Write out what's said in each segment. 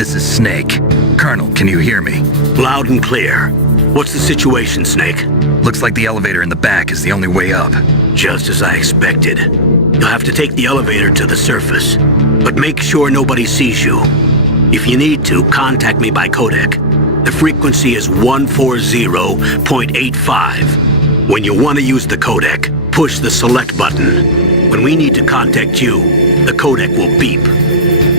This is Snake. Colonel, can you hear me? Loud and clear. What's the situation, Snake? Looks like the elevator in the back is the only way up. Just as I expected. You'll have to take the elevator to the surface, but make sure nobody sees you. If you need to, contact me by codec. The frequency is 140.85. When you want to use the codec, push the select button. When we need to contact you, the codec will beep.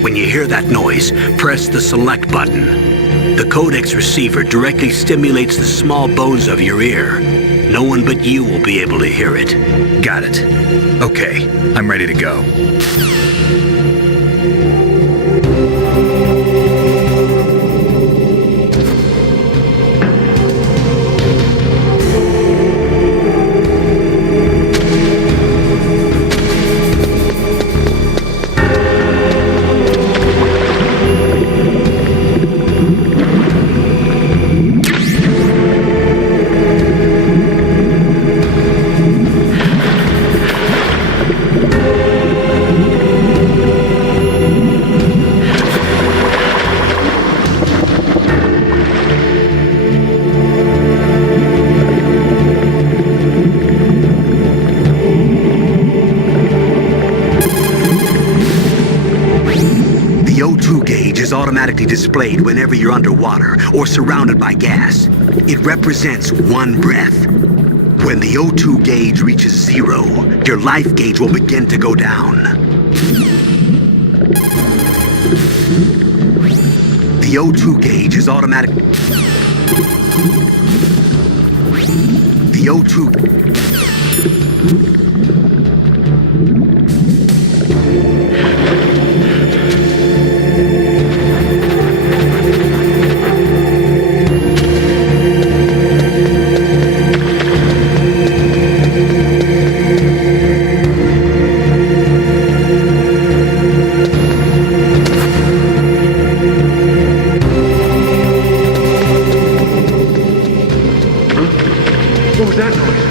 When you hear that noise, press the select button. The codec's receiver directly stimulates the small bones of your ear. No one but you will be able to hear it. Got it. Okay, I'm ready to go. Automatically displayed whenever you're underwater or surrounded by gas. It represents one breath. When the O2 gauge reaches 0, your life gauge will begin to go down. The O2 gauge is automatic. The O2... What was that noise?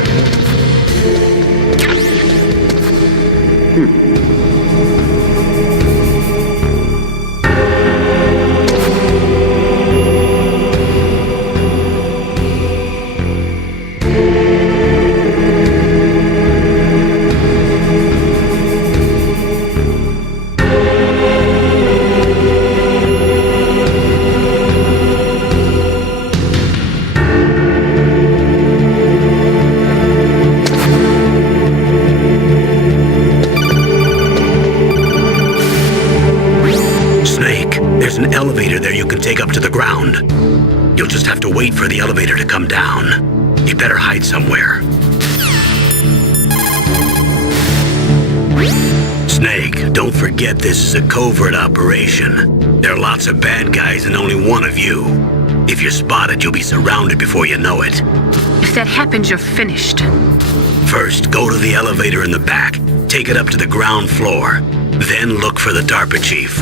There's an elevator there you can take up to the ground. You'll just have to wait for the elevator to come down. You better hide somewhere. Snake, don't forget this is a covert operation. There are lots of bad guys and only one of you. If you're spotted, you'll be surrounded before you know it. If that happens, you're finished. First, go to the elevator in the back. Take it up to the ground floor. Then look for the DARPA chief.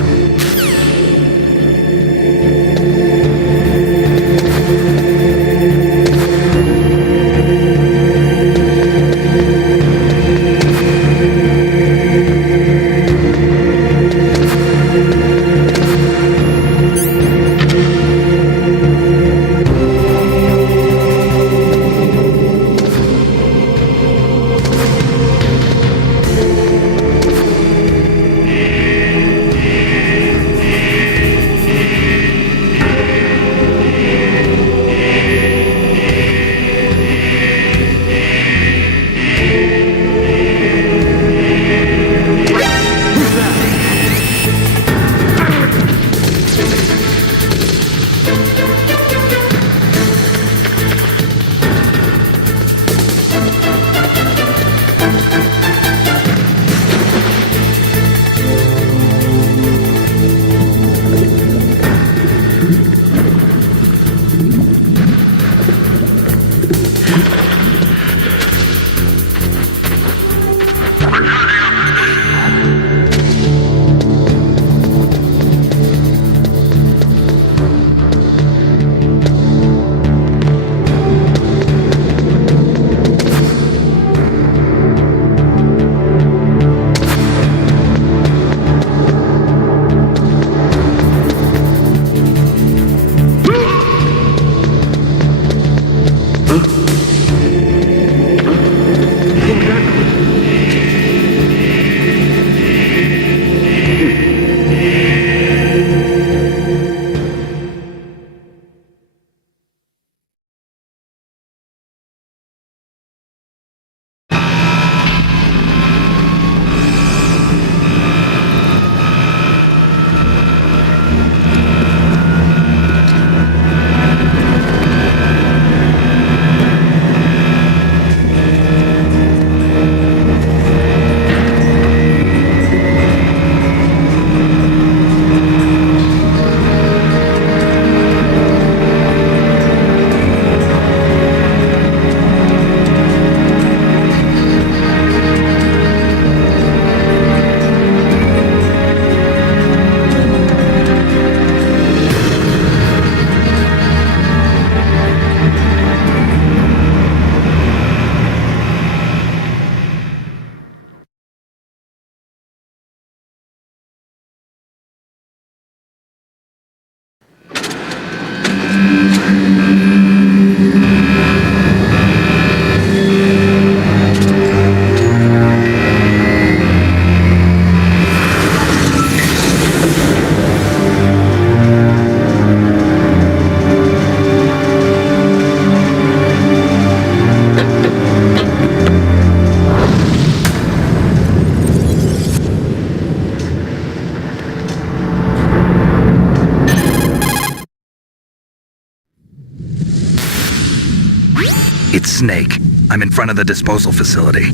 Snake. I'm in front of the disposal facility.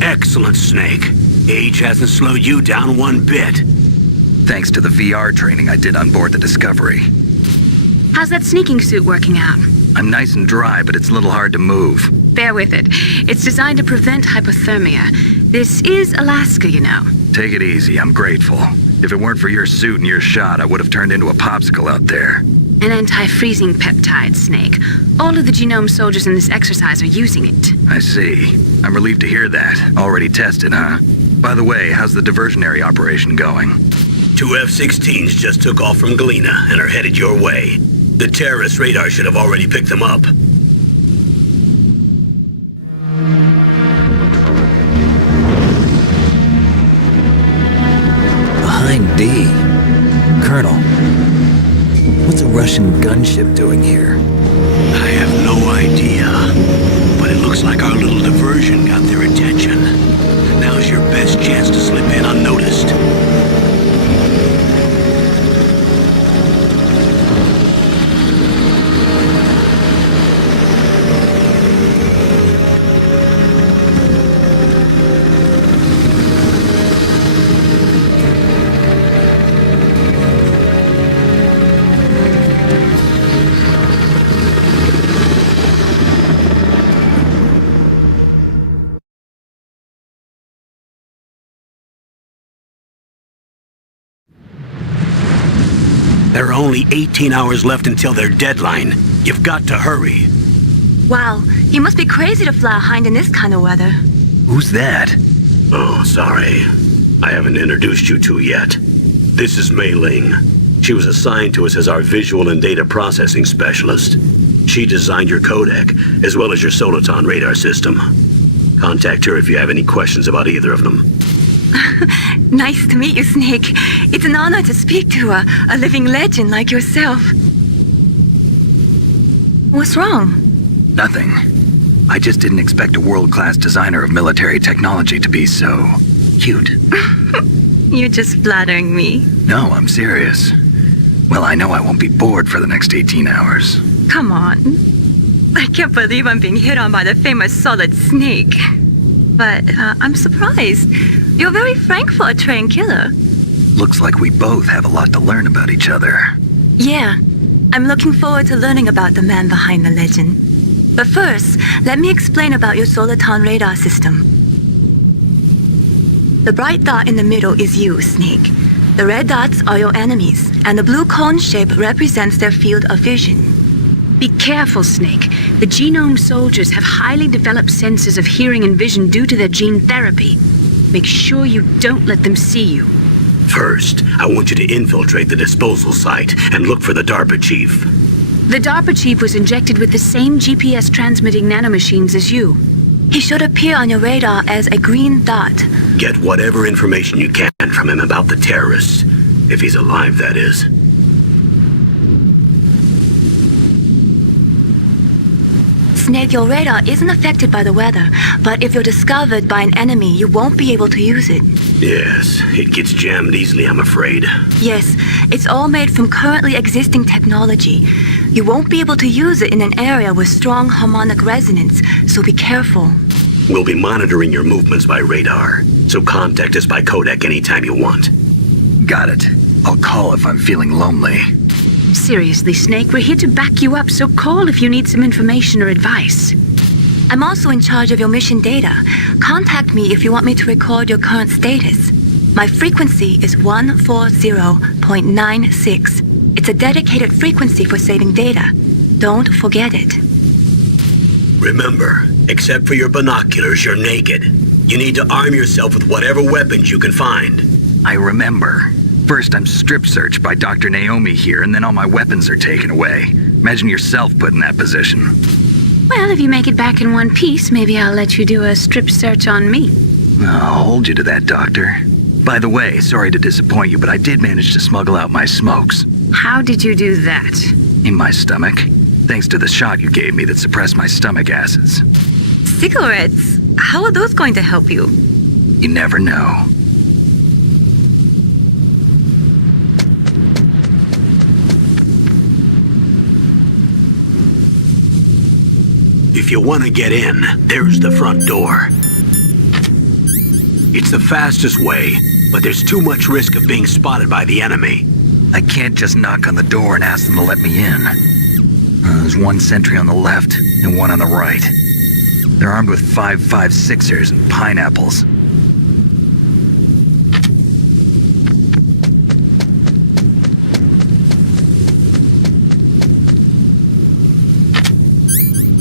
Excellent, Snake. Age hasn't slowed you down one bit. Thanks to the VR training I did on board the Discovery. How's that sneaking suit working out? I'm nice and dry, but it's a little hard to move. Bear with it. It's designed to prevent hypothermia. This is Alaska, you know. Take it easy, I'm grateful. If it weren't for your suit and your shot, I would have turned into a popsicle out there. An anti-freezing peptide, Snake. All of the genome soldiers in this exercise are using it. I see. I'm relieved to hear that. Already tested, huh? By the way, how's the diversionary operation going? 2 F-16s just took off from Galena and are headed your way. The terrorist radar should have already picked them up. Behind D. Colonel, what's a Russian gunship doing here? I have no idea, but it looks like our little diversion got their attention. Now's your best chance to slip in unnoticed. There are only 18 hours left until their deadline. You've got to hurry. Wow, you must be crazy to fly a hind in this kind of weather. Who's that? Oh, sorry. I haven't introduced you to yet. This is Mei Ling. She was assigned to us as our visual and data processing specialist. She designed your codec, as well as your Soliton radar system. Contact her if you have any questions about either of them. Nice to meet you, Snake. It's an honor to speak to a living legend like yourself. What's wrong? Nothing. I just didn't expect a world-class designer of military technology to be so cute. You're just flattering me. No, I'm serious. Well, I know I won't be bored for the next 18 hours. Come on. I can't believe I'm being hit on by the famous Solid Snake. But I'm surprised. You're very frank for a trained killer. Looks like we both have a lot to learn about each other. Yeah, I'm looking forward to learning about the man behind the legend. But first, let me explain about your Soliton radar system. The bright dot in the middle is you, Snake. The red dots are your enemies, and the blue cone shape represents their field of vision. Be careful, Snake. The genome soldiers have highly developed senses of hearing and vision due to their gene therapy. Make sure you don't let them see you. First, I want you to infiltrate the disposal site and look for the DARPA chief. The DARPA chief was injected with the same GPS transmitting nanomachines as you. He should appear on your radar as a green dot. Get whatever information you can from him about the terrorists. If he's alive, that is. Snake, your radar isn't affected by the weather, but if you're discovered by an enemy, you won't be able to use it. Yes, it gets jammed easily, I'm afraid. Yes, it's all made from currently existing technology. You won't be able to use it in an area with strong harmonic resonance, so be careful. We'll be monitoring your movements by radar, so contact us by codec anytime you want. Got it. I'll call if I'm feeling lonely. Seriously, Snake, we're here to back you up, so call if you need some information or advice. I'm also in charge of your mission data. Contact me if you want me to record your current status. My frequency is 140.96. It's a dedicated frequency for saving data. Don't forget it. Remember, except for your binoculars, you're naked. You need to arm yourself with whatever weapons you can find. I remember. First, I'm strip searched by Dr. Naomi here, and then all my weapons are taken away. Imagine yourself put in that position. Well, if you make it back in one piece, maybe I'll let you do a strip search on me. I'll hold you to that, Doctor. By the way, sorry to disappoint you, but I did manage to smuggle out my smokes. How did you do that? In my stomach. Thanks to the shot you gave me that suppressed my stomach acids. Cigarettes? How are those going to help you? You never know. If you want to get in, there's the front door. It's the fastest way, but there's too much risk of being spotted by the enemy. I can't just knock on the door and ask them to let me in. There's one sentry on the left and one on the right. They're armed with 5.56ers and pineapples.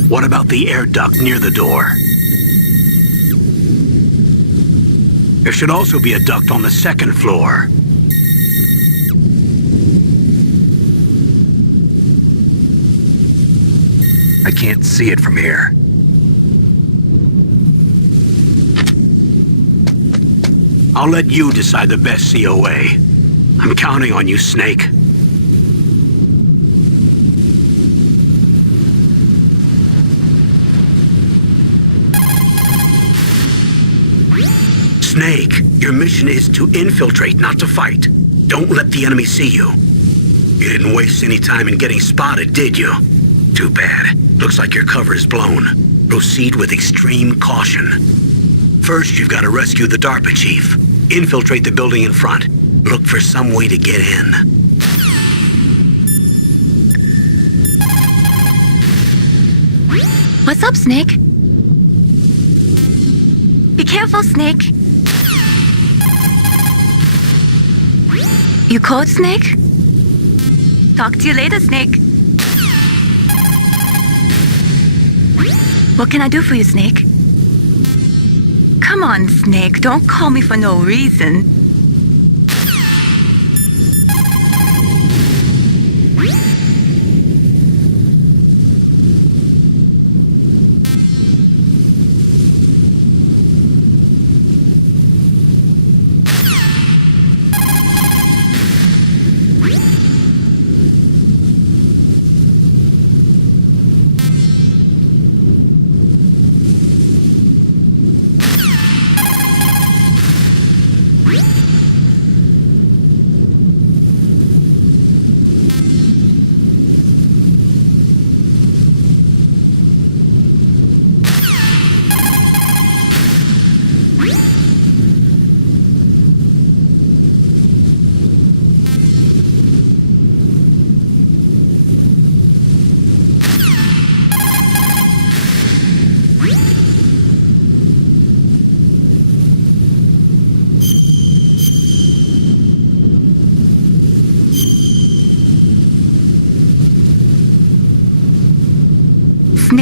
What about the air duct near the door? There should also be a duct on the second floor. I can't see it from here. I'll let you decide the best COA. I'm counting on you, Snake. Snake, your mission is to infiltrate, not to fight. Don't let the enemy see you. You didn't waste any time in getting spotted, did you? Too bad. Looks like your cover is blown. Proceed with extreme caution. First, you've got to rescue the DARPA chief. Infiltrate the building in front. Look for some way to get in. What's up, Snake? Be careful, Snake. You called, Snake? Talk to you later, Snake. What can I do for you, Snake? Come on, Snake. Don't call me for no reason.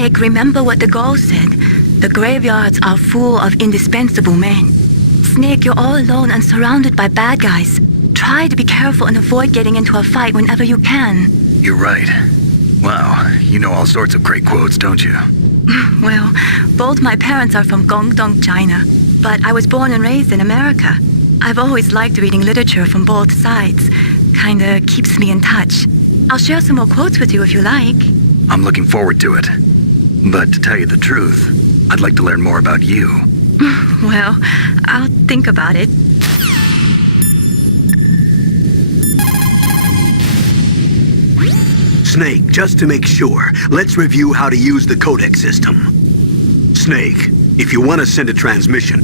Snake, remember what the Gaul said. The graveyards are full of indispensable men. Snake, you're all alone and surrounded by bad guys. Try to be careful and avoid getting into a fight whenever you can. You're right. Wow, you know all sorts of great quotes, don't you? Well, both my parents are from Guangdong, China, but I was born and raised in America. I've always liked reading literature from both sides. Kinda keeps me in touch. I'll share some more quotes with you if you like. I'm looking forward to it. But to tell you the truth, I'd like to learn more about you. Well, I'll think about it. Snake, just to make sure, let's review how to use the codec system. Snake, if you want to send a transmission,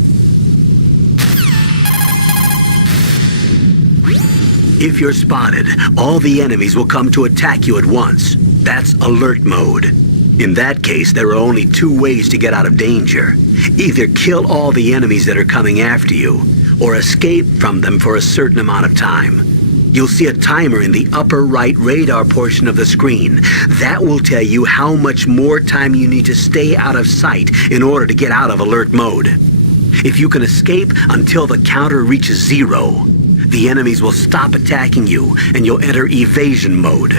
if you're spotted, all the enemies will come to attack you at once. That's alert mode. In that case, there are only two ways to get out of danger. Either kill all the enemies that are coming after you, or escape from them for a certain amount of time. You'll see a timer in the upper right radar portion of the screen. That will tell you how much more time you need to stay out of sight in order to get out of alert mode. If you can escape until the counter reaches 0, the enemies will stop attacking you and you'll enter evasion mode.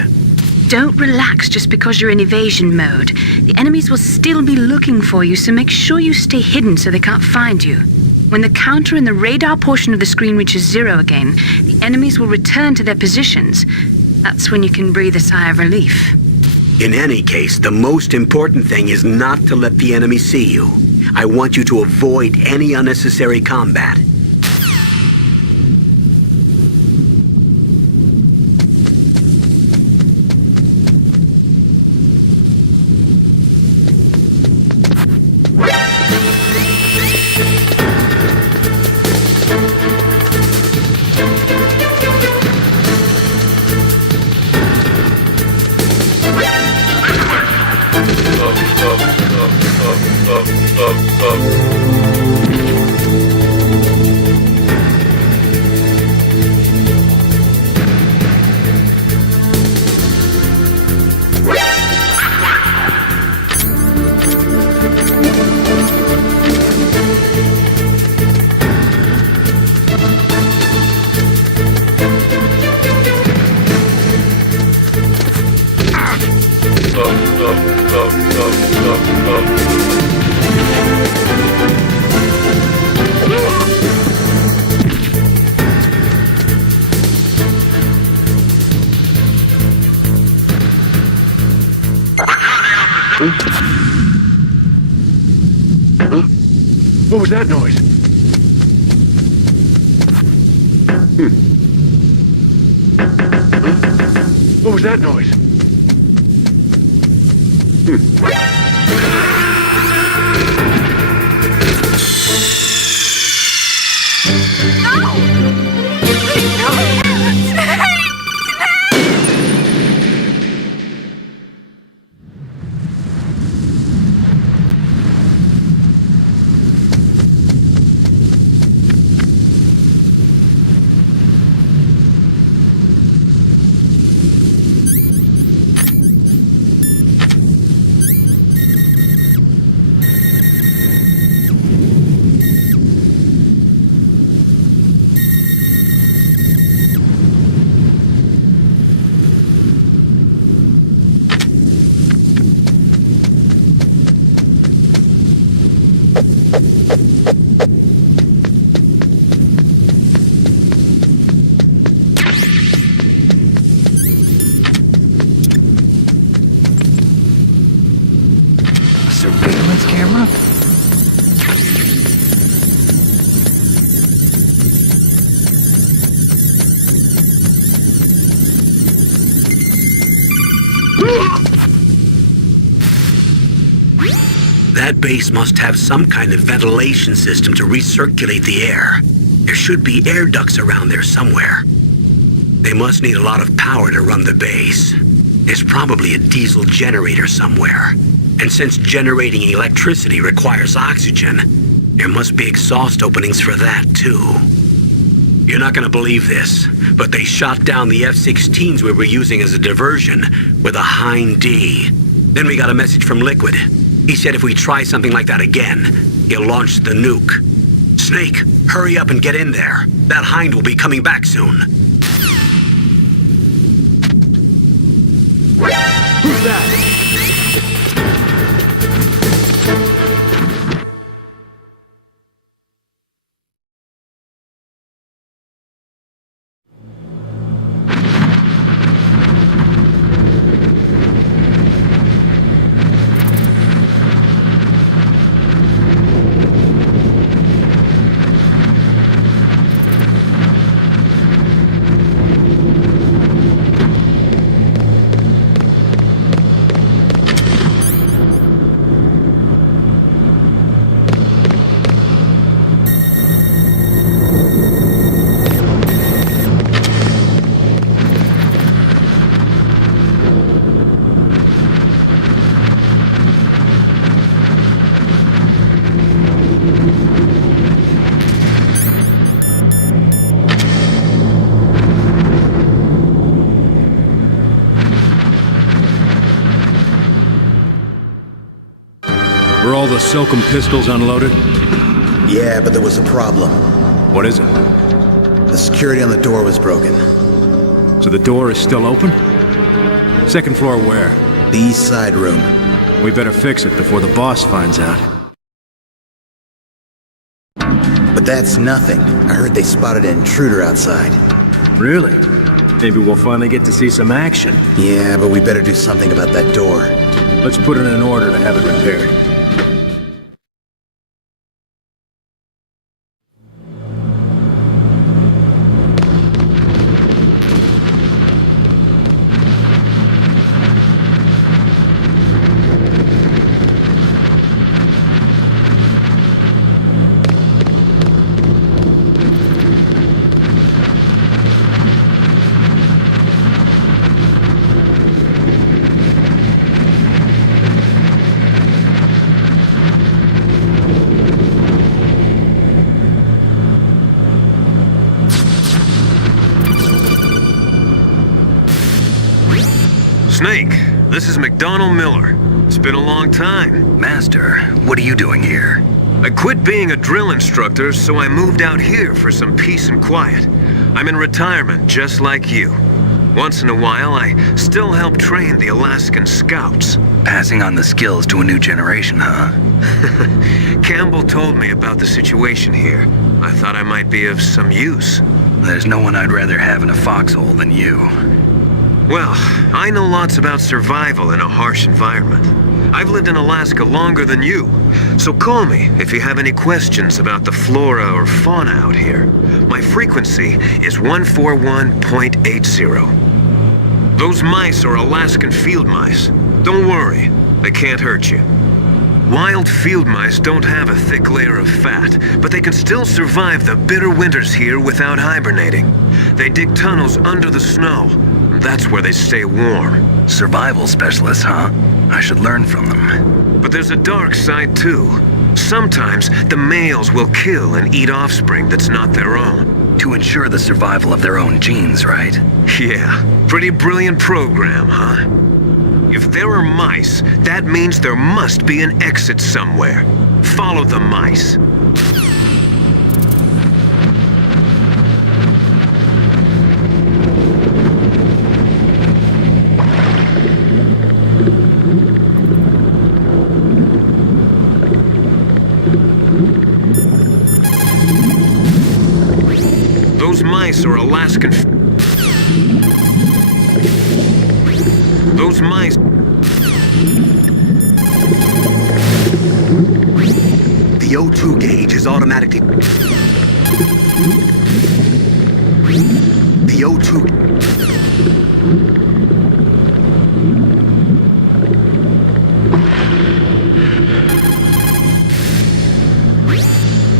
Don't relax just because you're in evasion mode. The enemies will still be looking for you, so make sure you stay hidden so they can't find you. When the counter in the radar portion of the screen reaches 0 again, the enemies will return to their positions. That's when you can breathe a sigh of relief. In any case, the most important thing is not to let the enemy see you. I want you to avoid any unnecessary combat. What was that noise? What was that noise? Surveillance camera? That base must have some kind of ventilation system to recirculate the air. There should be air ducts around there somewhere. They must need a lot of power to run the base. There's probably a diesel generator somewhere. And since generating electricity requires oxygen, there must be exhaust openings for that, too. You're not gonna believe this, but they shot down the F-16s we were using as a diversion with a Hind D. Then we got a message from Liquid. He said if we try something like that again, he'll launch the nuke. Snake, hurry up and get in there. That Hind will be coming back soon. Who's that? Were all the Silcom pistols unloaded? Yeah, but there was a problem. What is it? The security on the door was broken. So the door is still open? Second floor where? The east side room. We better fix it before the boss finds out. But that's nothing. I heard they spotted an intruder outside. Really? Maybe we'll finally get to see some action. Yeah, but we better do something about that door. Let's put in an order to have it repaired. Snake, this is McDonald Miller. It's been a long time. Master, what are you doing here? I quit being a drill instructor, so I moved out here for some peace and quiet. I'm in retirement, just like you. Once in a while, I still help train the Alaskan Scouts. Passing on the skills to a new generation, huh? Campbell told me about the situation here. I thought I might be of some use. There's no one I'd rather have in a foxhole than you. Well, I know lots about survival in a harsh environment. I've lived in Alaska longer than you, so call me if you have any questions about the flora or fauna out here. My frequency is 141.80. Those mice are Alaskan field mice. Don't worry, they can't hurt you. Wild field mice don't have a thick layer of fat, but they can still survive the bitter winters here without hibernating. They dig tunnels under the snow. That's where they stay warm. Survival specialists, huh? I should learn from them. But there's a dark side too. Sometimes the males will kill and eat offspring that's not their own. To ensure the survival of their own genes, right? Yeah, pretty brilliant program, huh? If there are mice, that means there must be an exit somewhere. Follow the mice. Those mice are Alaskan. Those mice. The O2 gauge is automatically... The O2...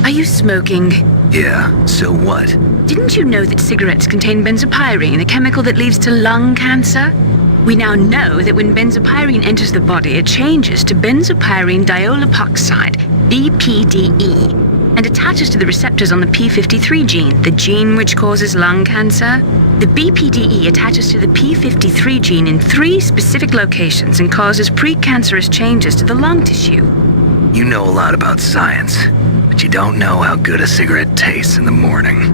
Are you smoking? Yeah, so what? Didn't you know that cigarettes contain benzopyrene, a chemical that leads to lung cancer? We now know that when benzopyrene enters the body, it changes to benzopyrene diolipoxide, BPDE, and attaches to the receptors on the P53 gene, the gene which causes lung cancer. The BPDE attaches to the P53 gene in 3 specific locations and causes precancerous changes to the lung tissue. You know a lot about science, but you don't know how good a cigarette tastes in the morning.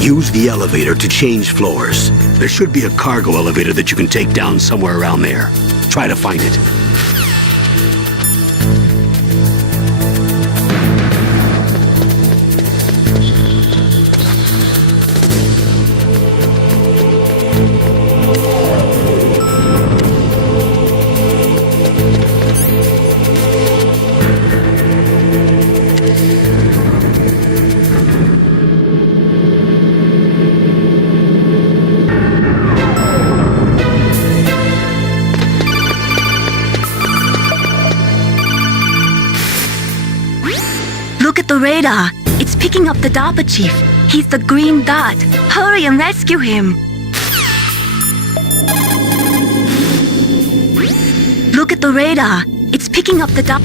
Use the elevator to change floors. There should be a cargo elevator that you can take down somewhere around there. Try to find it. Look at the radar. It's picking up the DARPA chief. He's the green dot. Hurry and rescue him. Look at the radar. It's picking up the DARPA...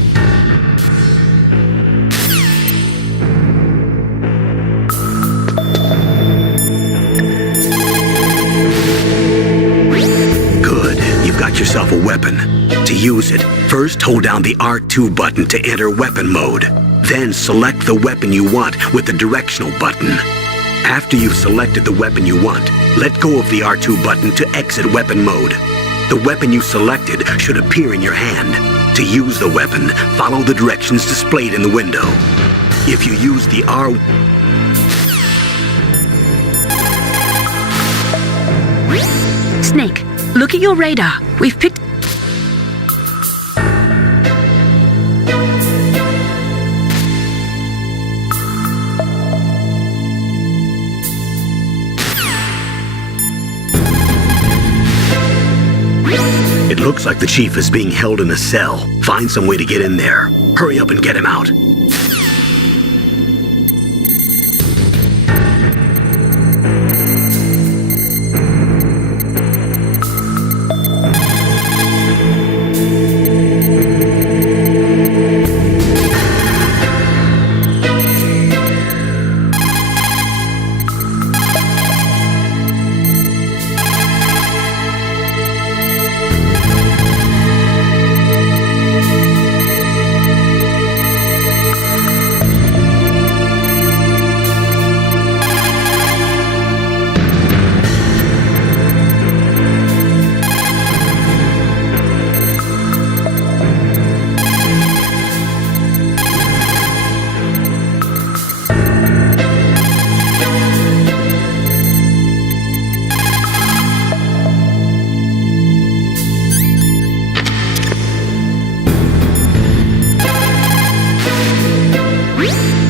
Good. You've got yourself a weapon. To use it, first hold down the R2 button to enter weapon mode. Then select the weapon you want with the directional button. After you've selected the weapon you want, let go of the R2 button to exit weapon mode. The weapon you selected should appear in your hand. To use the weapon, follow the directions displayed in the window. If you use the R... Snake, look at your radar. We've picked... looks like the chief is being held in a cell. Find some way to get in there. Hurry up and get him out.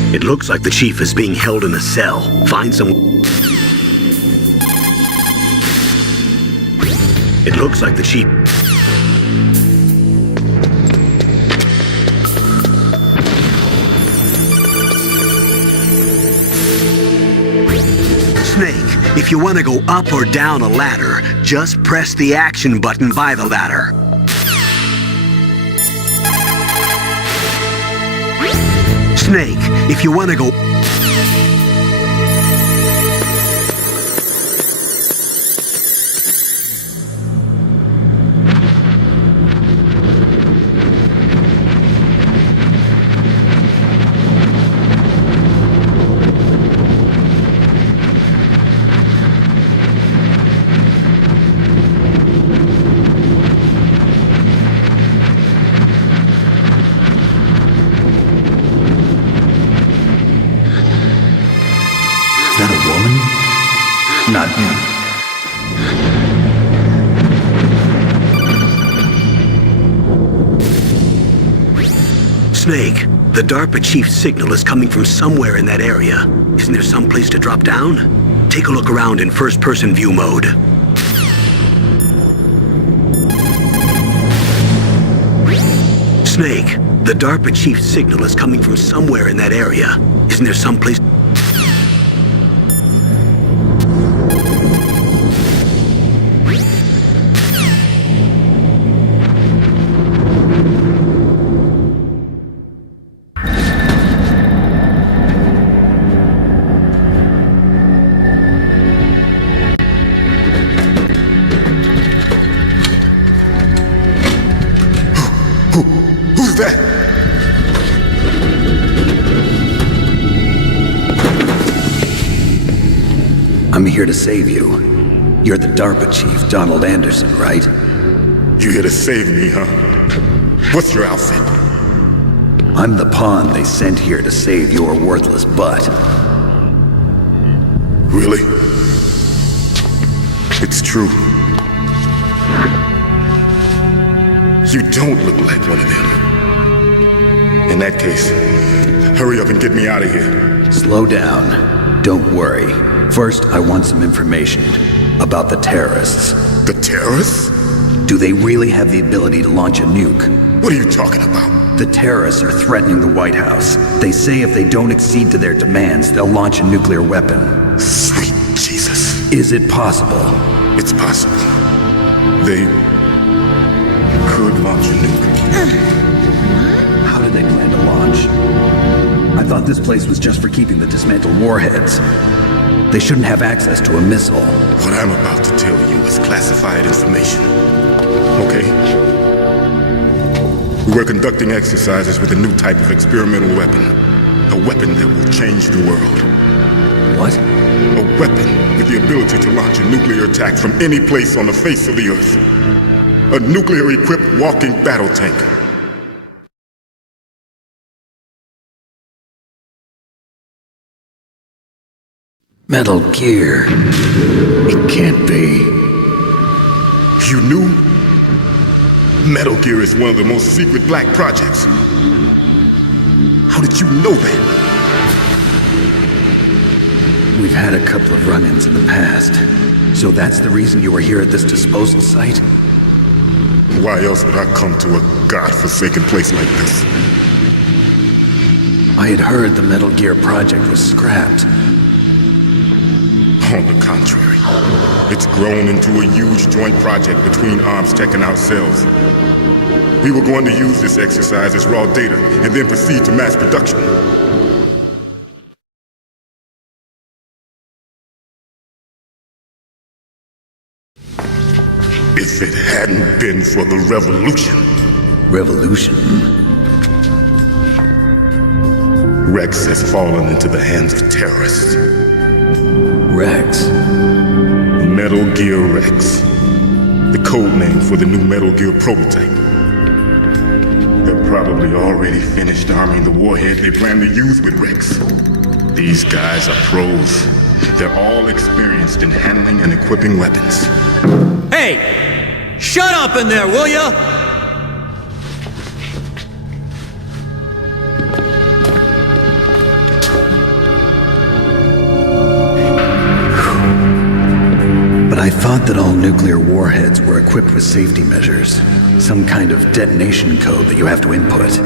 It looks like the chief is being held in a cell. Find some... It looks like the chief... Snake, if you want to go up or down a ladder, just press the action button by the ladder. Snake, if you want to go... Is that a woman? Not him. Snake, the DARPA chief's signal is coming from somewhere in that area. Isn't there some place to drop down? Take a look around in first-person view mode. Snake, the DARPA chief's signal is coming from somewhere in that area. Isn't there some place... Who's that? I'm here to save you. You're the DARPA chief, Donald Anderson, right? You here to save me, huh? What's your outfit? I'm the pawn they sent here to save your worthless butt. Really? It's true. You don't look like one of them. In that case, hurry up and get me out of here. Slow down. Don't worry. First, I want some information about the terrorists. The terrorists? Do they really have the ability to launch a nuke? What are you talking about? The terrorists are threatening the White House. They say if they don't accede to their demands, they'll launch a nuclear weapon. Sweet Jesus. Is it possible? It's possible. They could launch a nuke. How did they plan to launch? I thought this place was just for keeping the dismantled warheads. They shouldn't have access to a missile. What I'm about to tell you is classified information. Okay? We were conducting exercises with a new type of experimental weapon. A weapon that will change the world. What? A weapon with the ability to launch a nuclear attack from any place on the face of the Earth. A nuclear-equipped walking battle tank. Metal Gear. It can't be. You knew? Metal Gear is one of the most secret black projects. How did you know that? We've had a couple of run-ins in the past. So that's the reason you were here at this disposal site? Why else would I come to a godforsaken place like this? I had heard the Metal Gear project was scrapped. On the contrary, it's grown into a huge joint project between Arms Tech and ourselves. We were going to use this exercise as raw data and then proceed to mass production. If it hadn't been for the revolution. Revolution? Rex has fallen into the hands of terrorists. Rex? Metal Gear Rex. The code name for the new Metal Gear prototype. They're probably already finished arming the warhead they plan to use with Rex. These guys are pros. They're all experienced in handling and equipping weapons. Hey! Shut up in there, will ya? But I thought that all nuclear warheads were equipped with safety measures. Some kind of detonation code that you have to input.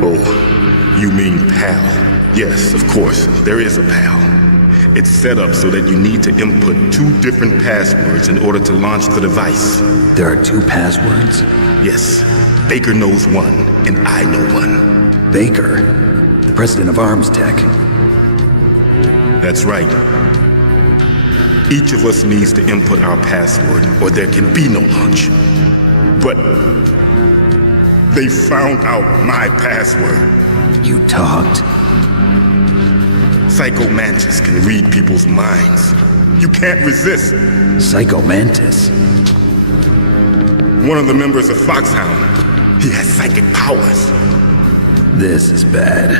Oh, you mean PAL? Yes, of course, there is a PAL. It's set up so that you need to input 2 different passwords in order to launch the device. There are 2 passwords? Yes, Baker knows one, and I know one. Baker? The president of Arms Tech? That's right. Each of us needs to input our password, or there can be no launch. But they found out my password. You talked? Psycho Mantis can read people's minds. You can't resist. Psycho Mantis? One of the members of Foxhound. He has psychic powers. This is bad.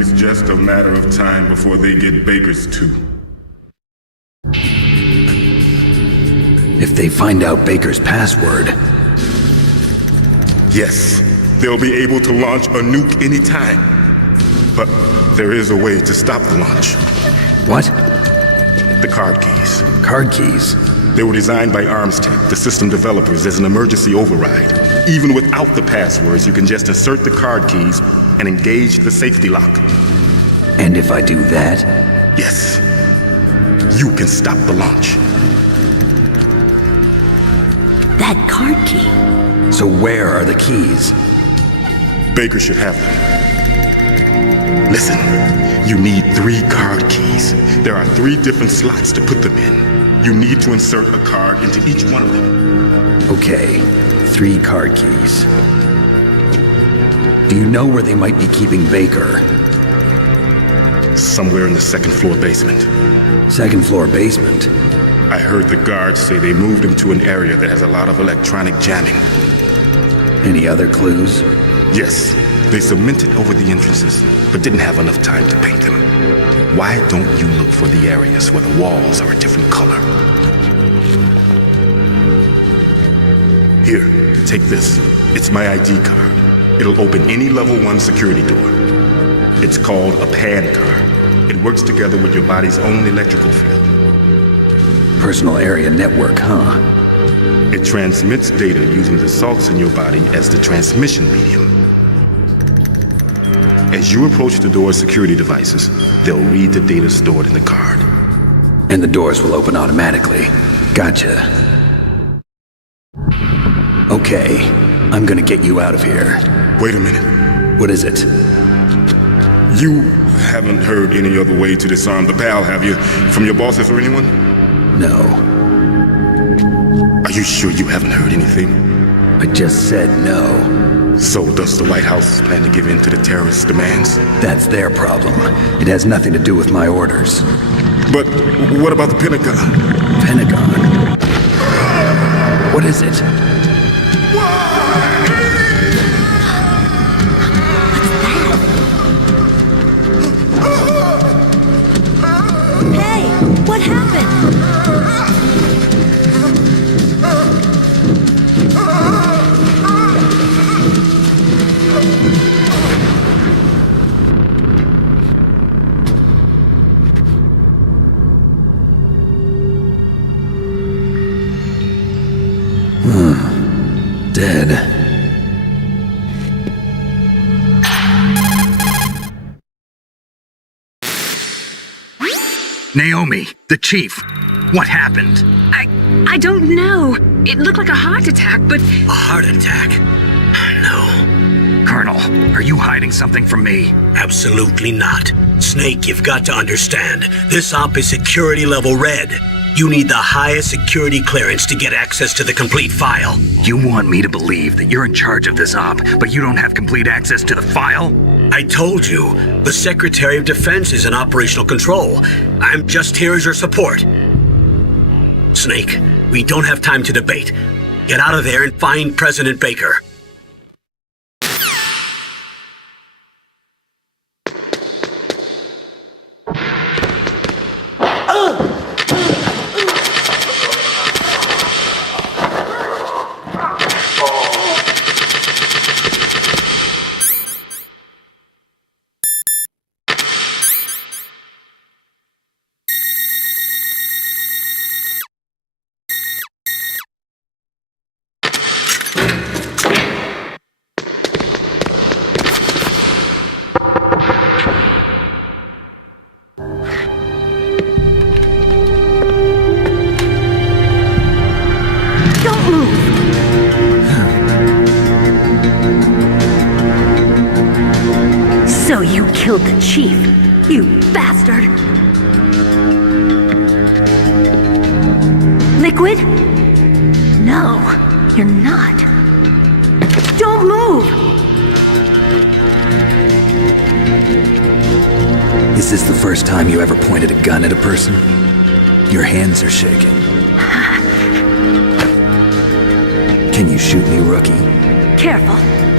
It's just a matter of time before they get Baker's too. If they find out Baker's password... Yes, they'll be able to launch a nuke anytime. But there is a way to stop the launch. What? The card keys. Card keys? They were designed by Arms Tech, the system developers, as an emergency override. Even without the passwords, you can just insert the card keys and engage the safety lock. And if I do that? Yes. You can stop the launch. That card key. So where are the keys? Baker should have them. Listen, you need 3 card keys. There are 3 different slots to put them in. You need to insert a card into each one of them. Okay, 3 card keys. Do you know where they might be keeping Baker? Somewhere in the 2nd floor basement. 2nd floor basement? I heard the guards say they moved him to an area that has a lot of electronic jamming. Any other clues? Yes. They cemented over the entrances, but didn't have enough time to paint them. Why don't you look for the areas where the walls are a different color? Here, take this. It's my ID card. It'll open any level 1 security door. It's called a PAN card. It works together with your body's own electrical field. Personal area network, huh? It transmits data using the salts in your body as the transmission medium. As you approach the door's security devices, they'll read the data stored in the card. And the doors will open automatically. Gotcha. Okay, I'm gonna get you out of here. Wait a minute. What is it? You haven't heard any other way to disarm the PAL, have you? From your bosses or anyone? No. Are you sure you haven't heard anything? I just said no. So does the White House plan to give in to the terrorists' demands? That's their problem. It has nothing to do with my orders. But what about the Pentagon? Pentagon? What is it? Hey, what happened? dead. Naomi, the chief. What happened? I don't know. It looked like a heart attack, but A heart attack? No, Colonel, are you hiding something from me? absolutely not. Snake, you've got to understand. This op is security level red. You need the highest security clearance to get access to the complete file. You want me to believe that you're in charge of this op, but you don't have complete access to the file? I told you, the Secretary of Defense is in operational control. I'm just here as your support. Snake, we don't have time to debate. Get out of there and find President Baker. Don't move! So you killed the chief, you bastard! Liquid? No, you're not. Don't move! Is this the first time you ever pointed a gun at a person? Your hands are shaking. Can you shoot me, rookie? Careful,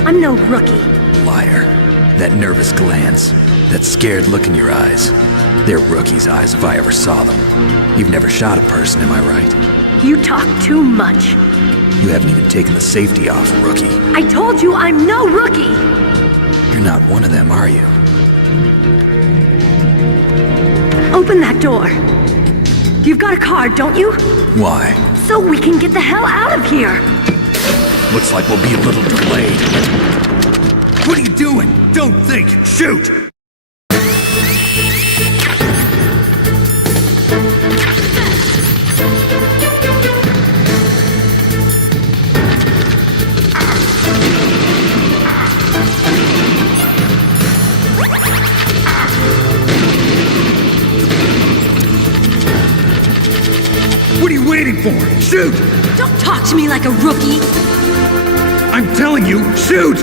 I'm no rookie. Liar. That nervous glance, that scared look in your eyes. They're rookie's eyes if I ever saw them. You've never shot a person, am I right? You talk too much. You haven't even taken the safety off, rookie. I told you I'm no rookie! You're not one of them, are you? Open that door. You've got a card, don't you? Why? So we can get the hell out of here! Looks like we'll be a little delayed. What are you doing? Don't think! Shoot! What are you waiting for? Shoot! Don't talk to me like a rookie! I'm telling you, shoot!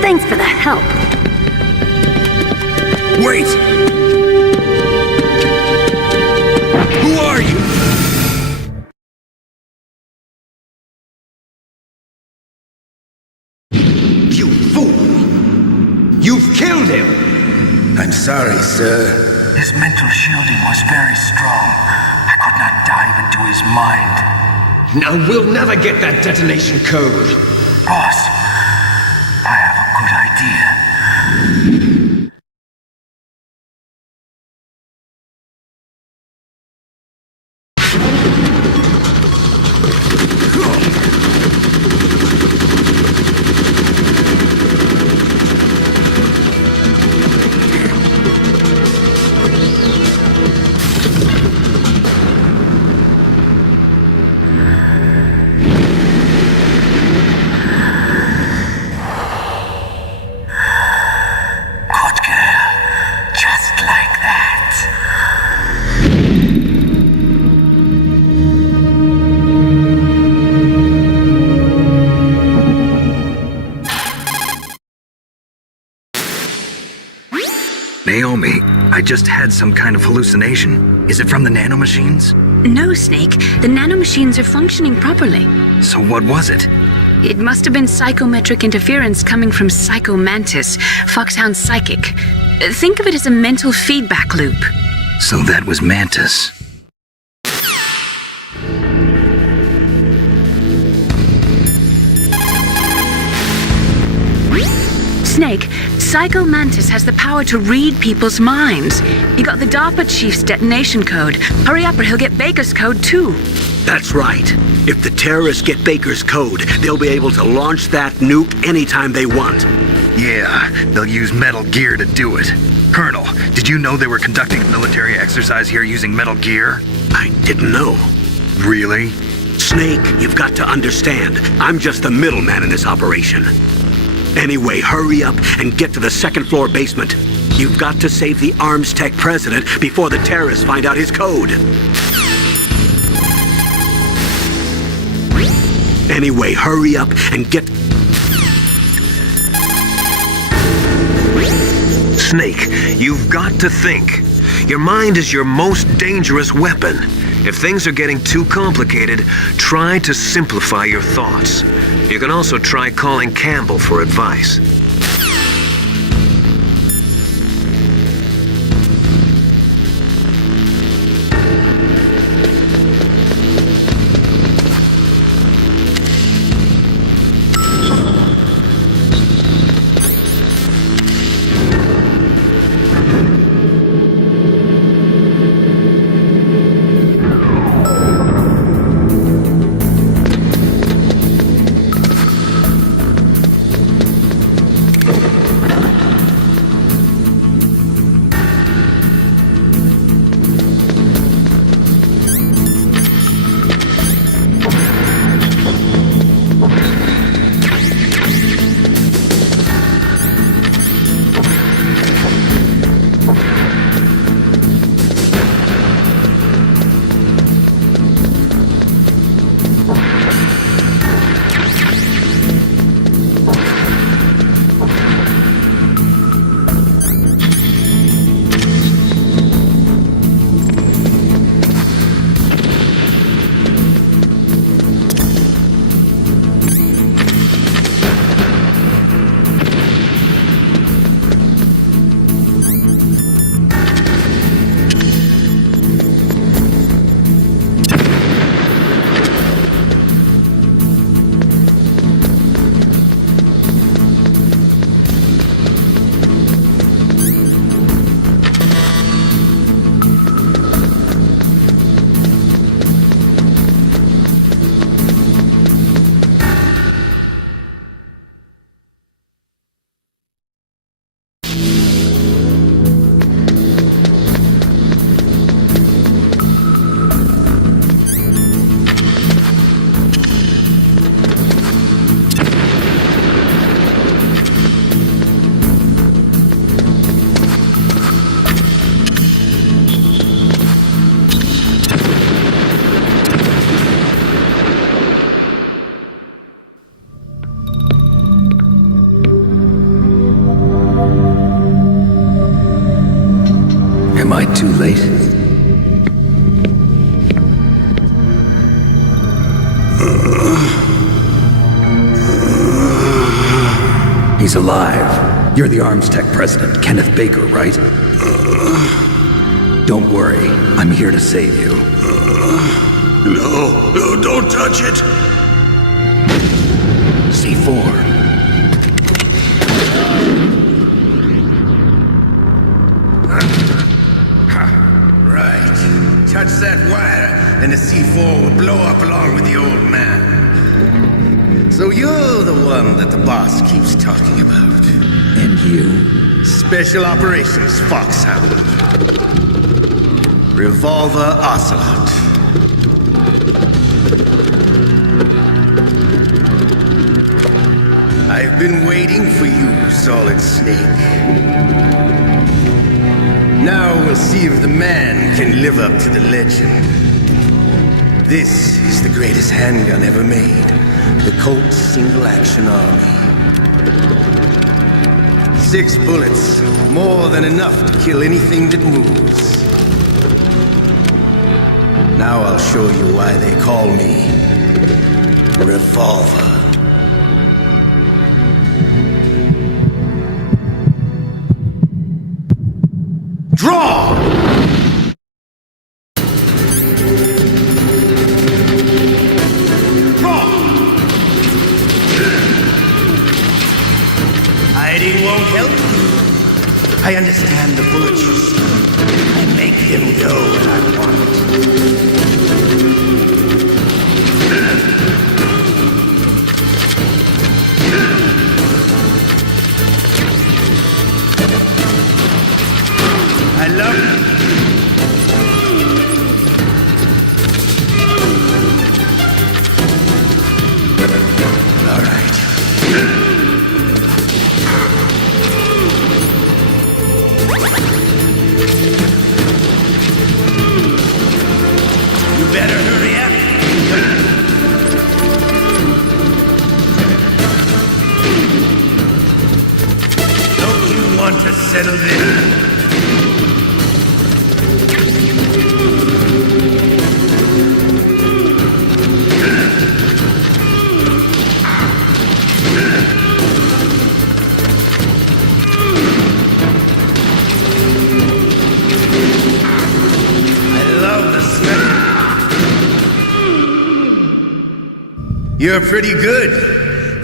Thanks for the help. Wait! Who are you? You fool! You've killed him! I'm sorry, sir. His mental shielding was very strong. I could not dive into his mind. Now we'll never get that detonation code. Boss, I have a good idea. I just had some kind of hallucination. Is it from the nanomachines? No, Snake. The nanomachines are functioning properly. So what was it? It must have been psychometric interference coming from Psycho Mantis, Foxhound's psychic. Think of it as a mental feedback loop. So that was Mantis. Snake, Psycho Mantis has the power to read people's minds. He got the DARPA chief's detonation code. Hurry up or he'll get Baker's code too. That's right. If the terrorists get Baker's code, they'll be able to launch that nuke anytime they want. Yeah, they'll use Metal Gear to do it. Colonel, did you know they were conducting a military exercise here using Metal Gear? I didn't know. Really? Snake, you've got to understand. I'm just the middleman in this operation. Anyway, hurry up and get to the second-floor basement. You've got to save the Arms Tech president before the terrorists find out his code. Anyway, hurry up and get... Snake, you've got to think. Your mind is your most dangerous weapon. If things are getting too complicated, try to simplify your thoughts. You can also try calling Campbell for advice. Am I too late? He's alive. You're the Arms Tech president, Kenneth Baker, right? Don't worry. I'm here to save you. No, don't touch it! C4. Right. Touch that wire, and the C4 will blow up along with the old man. So you're the one that the boss keeps talking about. And you? Special Operations Foxhound. Revolver Ocelot. I've been waiting for you, Solid Snake. Now we'll see if the man can live up to the legend. This is the greatest handgun ever made. The Colt Single Action Army. 6 bullets. More than enough to kill anything that moves. Now I'll show you why they call me Revolver. Draw! Draw! Hiding won't help you. I understand the bullets you see. I make them go when I want. I love you. All right. You better hurry up. Don't you want to settle this? You're pretty good.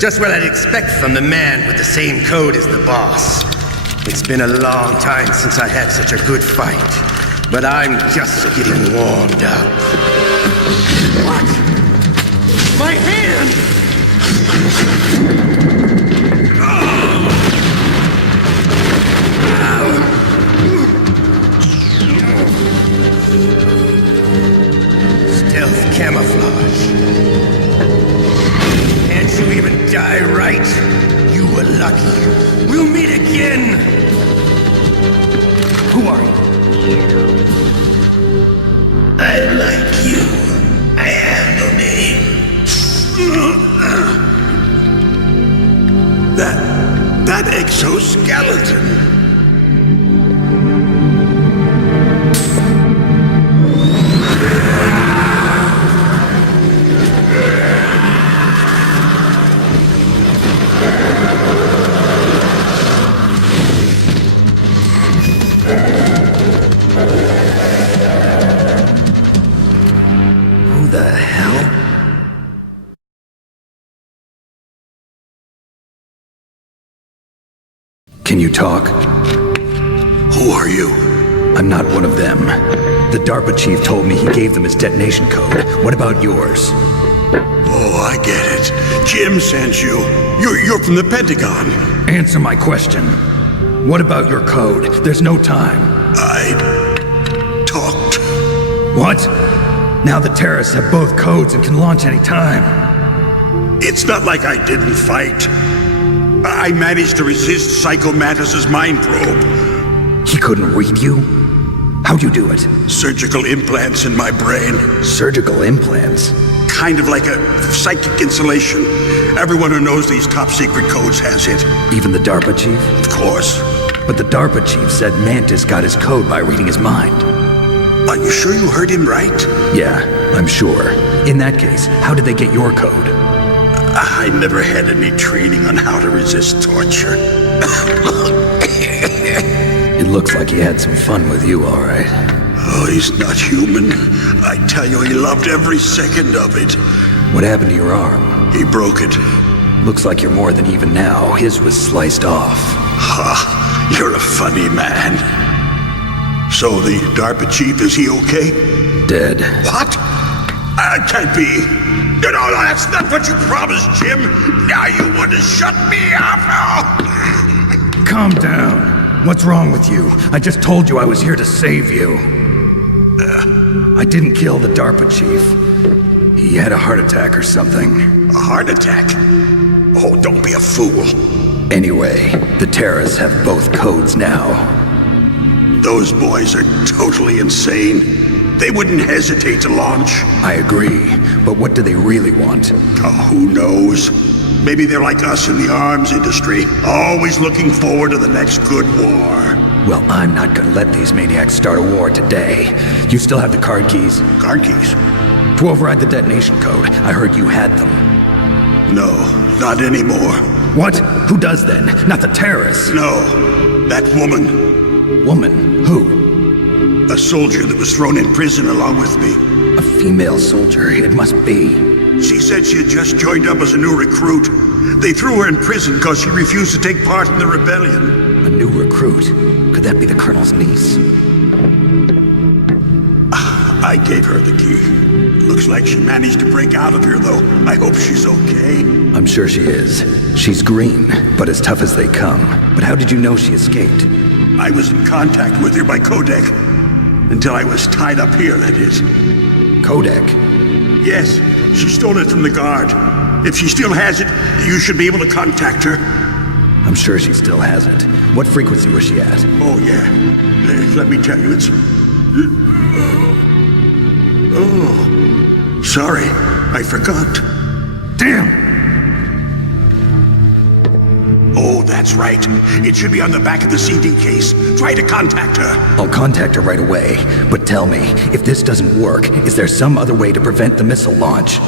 Just what I'd expect from the man with the same code as the boss. It's been a long time since I had such a good fight, but I'm just getting warmed up. What? My hand! Stealth camouflage. Can't you even die right? You were lucky. We'll meet again! Who are you? I like you. I have no name. That exoskeleton. Can you talk? Who are you? I'm not one of them. The DARPA chief told me he gave them his detonation code. What about yours? Oh, I get it. Jim sent you. You're from the Pentagon. Answer my question. What about your code? There's no time. I talked. What? Now the terrorists have both codes and can launch any time. It's not like I didn't fight. I managed to resist Psycho Mantis's mind probe. He couldn't read you? How'd you do it? Surgical implants in my brain. Surgical implants? Kind of like a psychic insulation. Everyone who knows these top secret codes has it. Even the DARPA chief? Of course. But the DARPA chief said Mantis got his code by reading his mind. Are you sure you heard him right? Yeah, I'm sure. In that case, how did they get your code? I never had any training on how to resist torture. It looks like he had some fun with you, all right. Oh, he's not human. I tell you, he loved every second of it. What happened to your arm? He broke it. Looks like you're more than even now. His was sliced off. Ha! You're a funny man. So the DARPA chief, is he okay? Dead. What? That can't be. No, that's not what you promised, Jim. Now you want to shut me up? Oh. Calm down. What's wrong with you? I just told you I was here to save you. I didn't kill the DARPA chief. He had a heart attack or something. A heart attack? Oh, don't be a fool. Anyway, the terrorists have both codes now. Those boys are totally insane. They wouldn't hesitate to launch. I agree, but what do they really want? Oh, who knows? Maybe they're like us in the arms industry, always looking forward to the next good war. Well, I'm not gonna let these maniacs start a war today. You still have the card keys? Card keys? To override the detonation code. I heard you had them. No, not anymore. What? Who does then? Not the terrorists? No, that woman. Woman? Who? A soldier that was thrown in prison along with me. A female soldier, it must be. She said she had just joined up as a new recruit. They threw her in prison because she refused to take part in the rebellion. A new recruit? Could that be the Colonel's niece? I gave her the key. Looks like she managed to break out of here, though. I hope she's okay. I'm sure she is. She's green, but as tough as they come. But how did you know she escaped? I was in contact with her by codec. Until I was tied up here, that is. Codec? Yes, she stole it from the guard. If she still has it, you should be able to contact her. I'm sure she still has it. What frequency was she at? Oh, yeah. Let me tell you, it's... Oh, sorry. I forgot. Damn! Oh, that's right. It should be on the back of the CD case. Try to contact her. I'll contact her right away. But tell me, if this doesn't work, is there some other way to prevent the missile launch?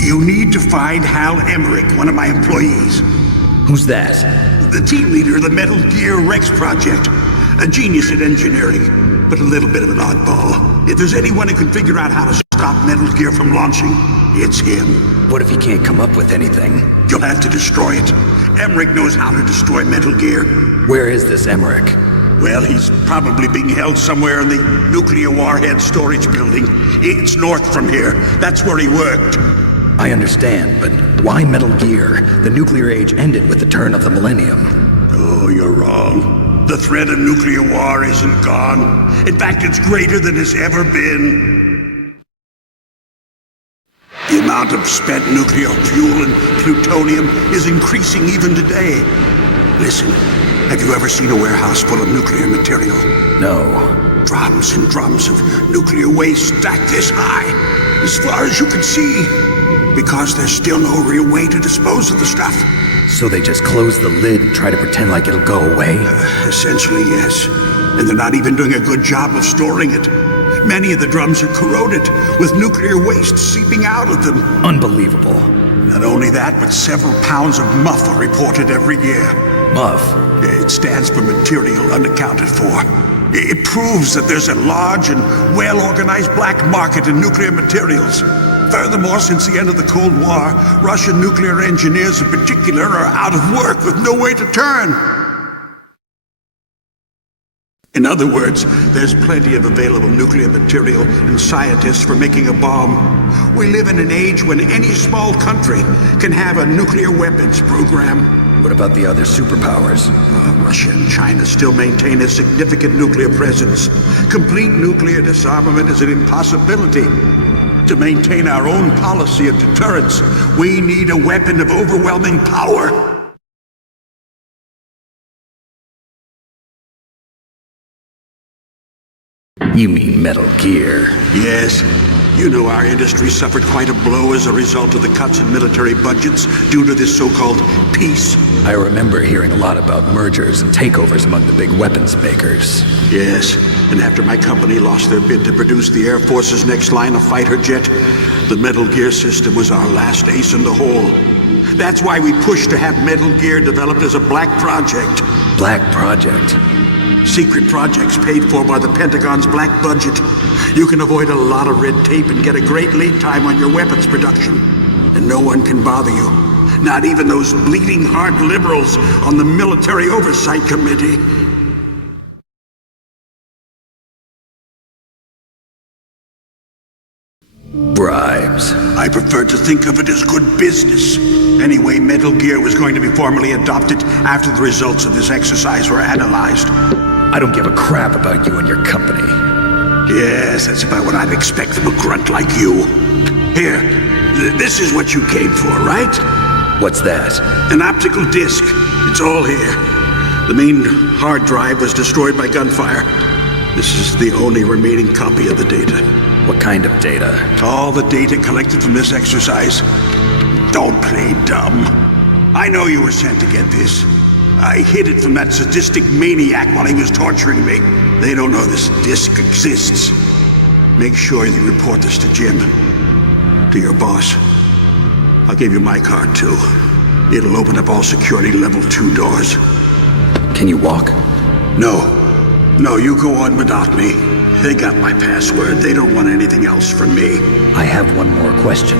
You need to find Hal Emmerich, one of my employees. Who's that? The team leader of the Metal Gear Rex project. A genius at engineering, but a little bit of an oddball. If there's anyone who can figure out how to stop Metal Gear from launching, it's him. What if he can't come up with anything? You'll have to destroy it. Emmerich knows how to destroy Metal Gear. Where is this Emmerich? Well, he's probably being held somewhere in the nuclear warhead storage building. It's north from here. That's where he worked. I understand, but why Metal Gear? The nuclear age ended with the turn of the millennium. Oh, you're wrong. The threat of nuclear war isn't gone. In fact, it's greater than it's ever been. The amount of spent nuclear fuel and plutonium is increasing even today. Listen, have you ever seen a warehouse full of nuclear material? No. Drums and drums of nuclear waste stacked this high, as far as you can see. Because there's still no real way to dispose of the stuff. So they just close the lid and try to pretend like it'll go away? Essentially, yes. And they're not even doing a good job of storing it. Many of the drums are corroded, with nuclear waste seeping out of them. Unbelievable. Not only that, but several pounds of MUF are reported every year. MUF? It stands for material unaccounted for. It proves that there's a large and well-organized black market in nuclear materials. Furthermore, since the end of the Cold War, Russian nuclear engineers in particular are out of work with no way to turn. In other words, there's plenty of available nuclear material and scientists for making a bomb. We live in an age when any small country can have a nuclear weapons program. What about the other superpowers? Russia and China still maintain a significant nuclear presence. Complete nuclear disarmament is an impossibility. To maintain our own policy of deterrence, we need a weapon of overwhelming power. You mean Metal Gear? Yes. You know our industry suffered quite a blow as a result of the cuts in military budgets due to this so-called peace. I remember hearing a lot about mergers and takeovers among the big weapons makers. Yes, and after my company lost their bid to produce the Air Force's next line of fighter jet, the Metal Gear system was our last ace in the hole. That's why we pushed to have Metal Gear developed as a black project. Black project? Secret projects paid for by the Pentagon's black budget. You can avoid a lot of red tape and get a great lead time on your weapons production. And no one can bother you. Not even those bleeding heart liberals on the Military Oversight Committee. Bribes. I prefer to think of it as good business. Anyway, Metal Gear was going to be formally adopted after the results of this exercise were analyzed. I don't give a crap about you and your company. Yes, that's about what I'd expect from a grunt like you. Here, this is what you came for, right? What's that? An optical disc. It's all here. The main hard drive was destroyed by gunfire. This is the only remaining copy of the data. What kind of data? All the data collected from this exercise. Don't play dumb. I know you were sent to get this. I hid it from that sadistic maniac while he was torturing me. They don't know this disk exists. Make sure you report this to Jim. To your boss. I'll give you my card, too. It'll open up all security level 2 doors. Can you walk? No. No, you go on without me. They got my password. They don't want anything else from me. I have one more question.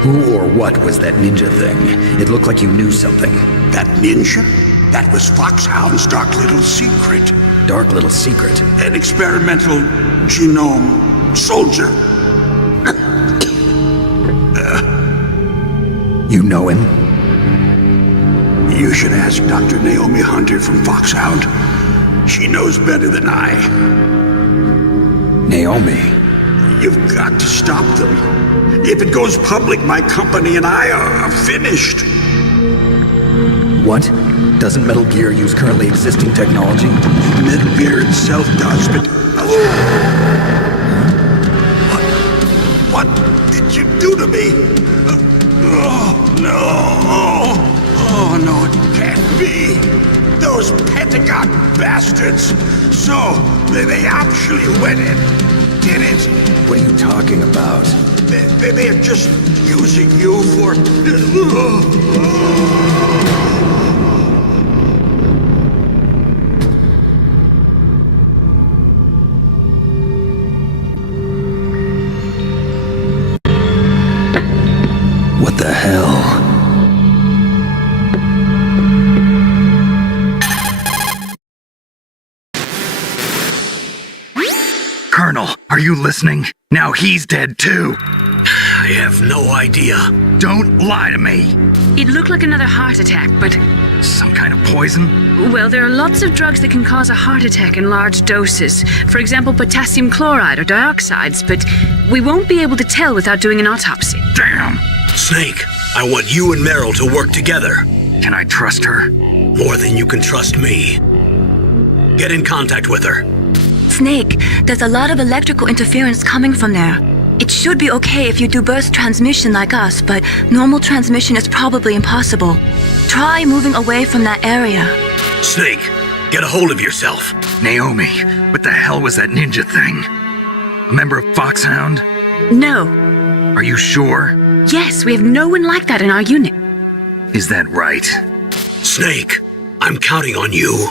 Who or what was that ninja thing? It looked like you knew something. That ninja? That was Foxhound's dark little secret. Dark little secret? An experimental genome soldier. You know him? You should ask Dr. Naomi Hunter from Foxhound. She knows better than I. Naomi? You've got to stop them. If it goes public, my company and I are finished. What? Doesn't Metal Gear use currently existing technology? Metal Gear itself does, but... What did you do to me? Oh, no. Oh, no, it can't be. Those Pentagon bastards. So, they actually went in. Did it? What are you talking about? They're just using you for... What the hell? Colonel, are you listening? Now he's dead too. I have no idea. Don't lie to me. It looked like another heart attack, but... Some kind of poison? Well, there are lots of drugs that can cause a heart attack in large doses. For example, potassium chloride or dioxides, but we won't be able to tell without doing an autopsy. Damn! Snake, I want you and Meryl to work together. Can I trust her? More than you can trust me. Get in contact with her. Snake, there's a lot of electrical interference coming from there. It should be okay if you do burst transmission like us, but normal transmission is probably impossible. Try moving away from that area. Snake, get a hold of yourself. Naomi, what the hell was that ninja thing? A member of Foxhound? No. Are you sure? Yes, we have no one like that in our unit. Is that right? Snake, I'm counting on you.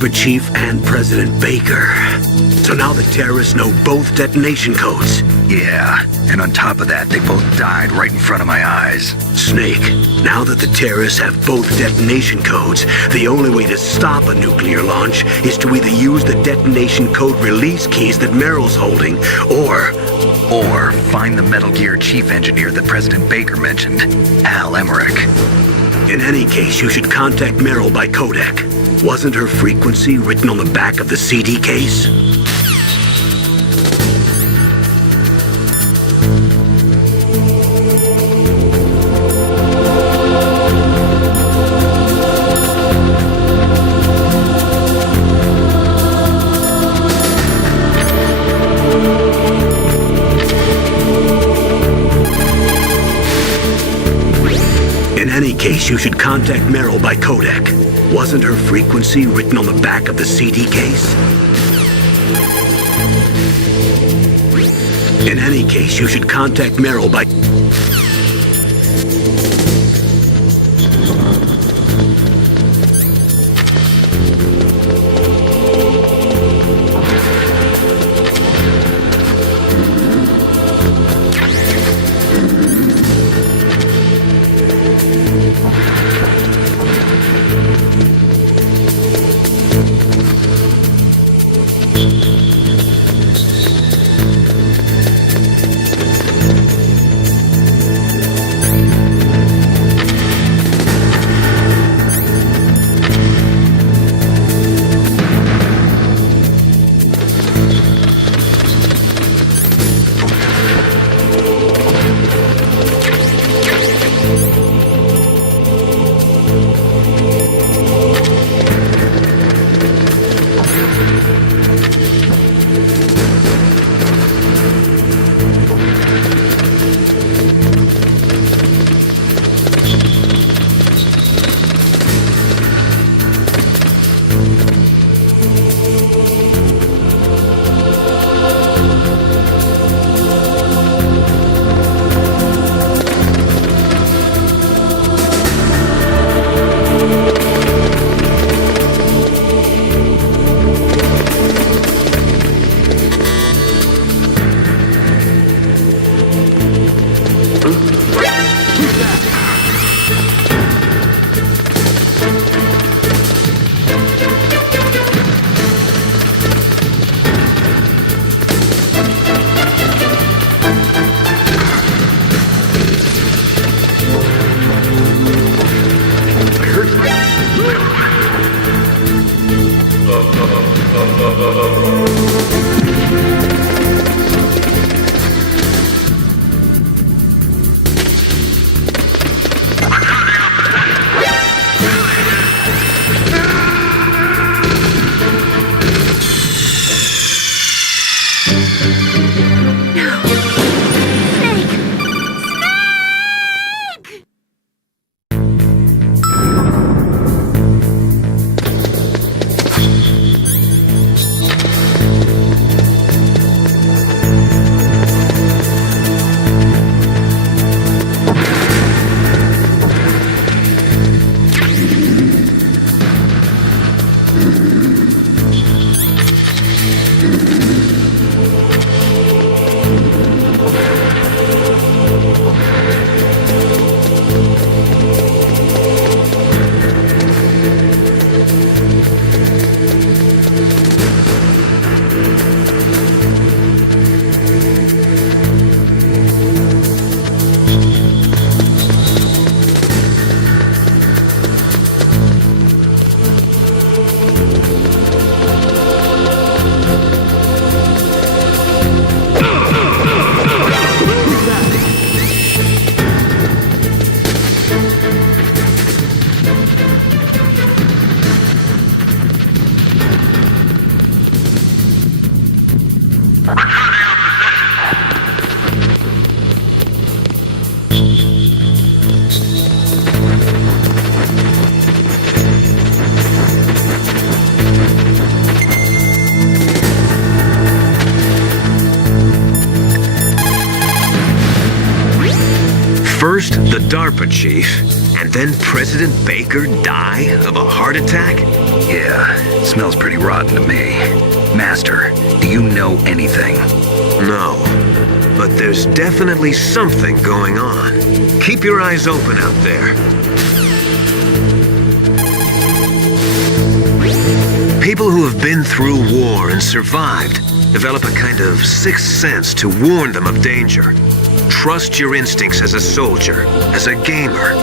DARPA chief and President Baker. So now the terrorists know both detonation codes. Yeah, and on top of that, they both died right in front of my eyes. Snake, now that the terrorists have both detonation codes, the only way to stop a nuclear launch is to either use the detonation code release keys that Meryl's holding, or find the Metal Gear chief engineer that President Baker mentioned, Al Emmerich. In any case, you should contact Meryl by codec. Wasn't her frequency written on the back of the CD case? In any case, you should contact Meryl by codec. Wasn't her frequency written on the back of the CD case? In any case, you should contact Meryl by... First, the DARPA chief, And then President Baker die of a heart attack? Yeah, smells pretty rotten to me. Master, do you know anything? No. But there's definitely something going on. Keep your eyes open out there. People who have been through war and survived develop a kind of sixth sense to warn them of danger. Trust your instincts as a soldier, as a gamer.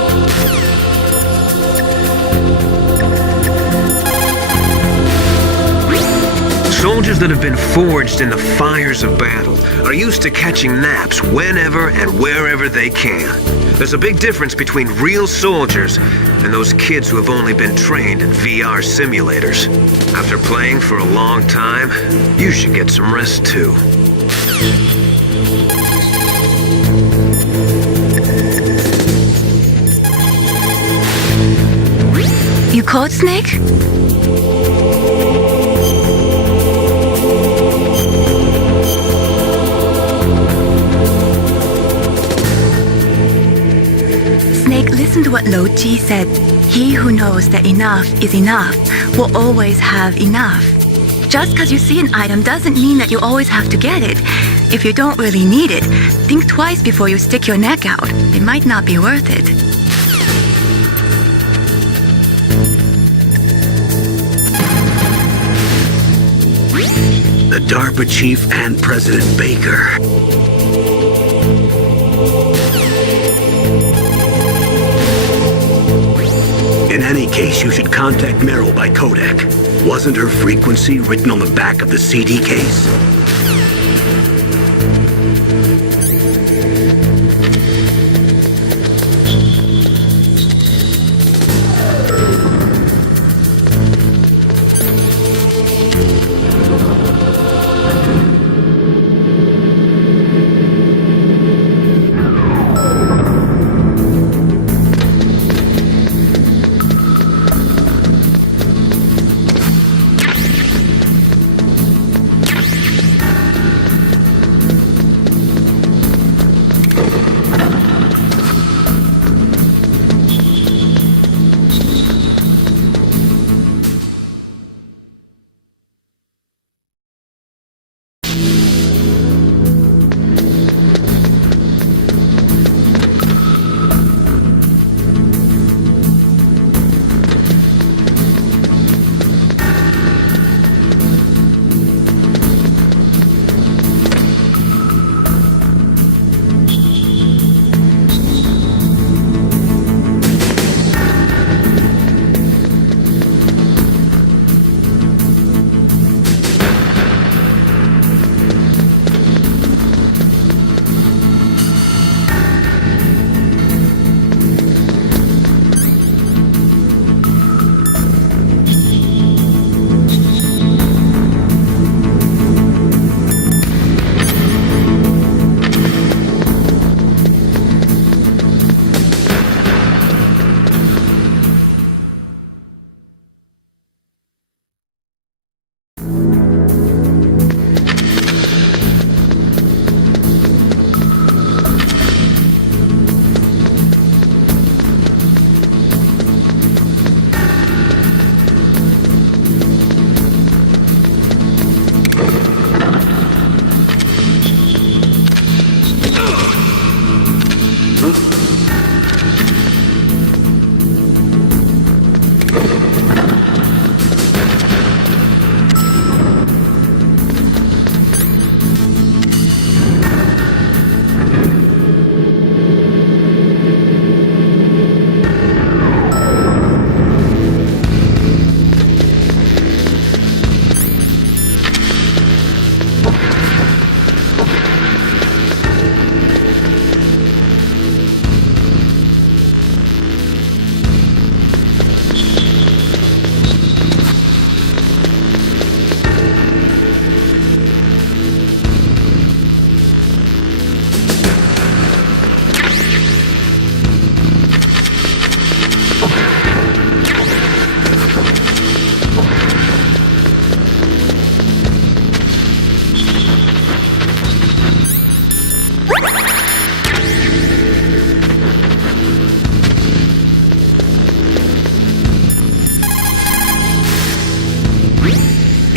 Soldiers that have been forged in the fires of battle are used to catching naps whenever and wherever they can. There's a big difference between real soldiers and those kids who have only been trained in VR simulators. After playing for a long time, you should get some rest too. You caught Snake? Snake, listen to what Lo Ji said. He who knows that enough is enough will always have enough. Just because you see an item doesn't mean that you always have to get it. If you don't really need it, think twice before you stick your neck out. It might not be worth it. The DARPA chief and President Baker. In any case, you should contact Meryl by codec. Wasn't her frequency written on the back of the CD case?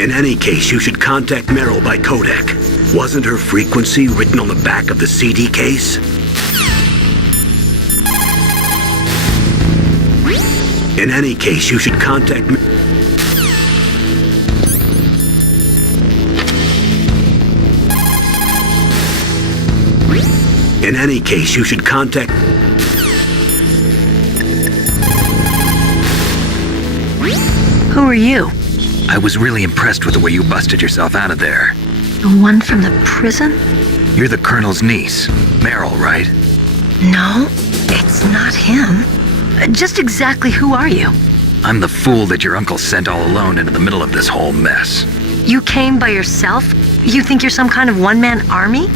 In any case, you should contact Meryl by codec. Wasn't her frequency written on the back of the CD case? In any case, you should contact In any case, you should contact... Who are you? I was really impressed with the way you busted yourself out of there. The one from the prison? You're the Colonel's niece, Meryl, right? No, it's not him. Just exactly who are you? I'm the fool that your uncle sent all alone into the middle of this whole mess. You came by yourself? You think you're some kind of one-man army?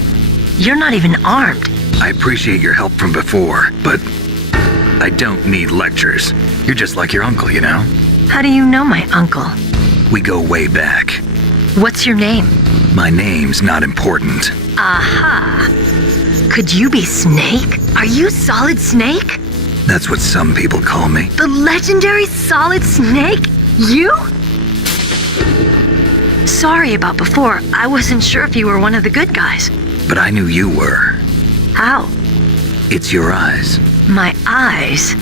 You're not even armed. I appreciate your help from before, but I don't need lectures. You're just like your uncle, you know? How do you know my uncle? We go way back. What's your name? My name's not important. Aha! Could you be Snake? Are you Solid Snake? That's what some people call me. The legendary Solid Snake? You? Sorry about before. I wasn't sure if you were one of the good guys. But I knew you were. How? It's your eyes. My eyes?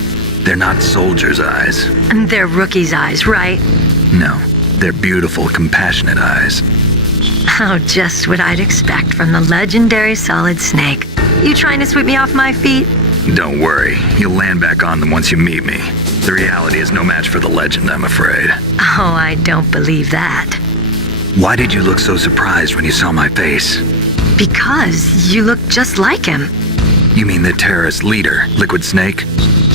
They're not soldiers' eyes. And they're rookies' eyes, right? No, they're beautiful, compassionate eyes. Oh, just what I'd expect from the legendary Solid Snake. You trying to sweep me off my feet? Don't worry, you'll land back on them once you meet me. The reality is no match for the legend, I'm afraid. Oh, I don't believe that. Why did you look so surprised when you saw my face? Because you look just like him. You mean the terrorist leader, Liquid Snake?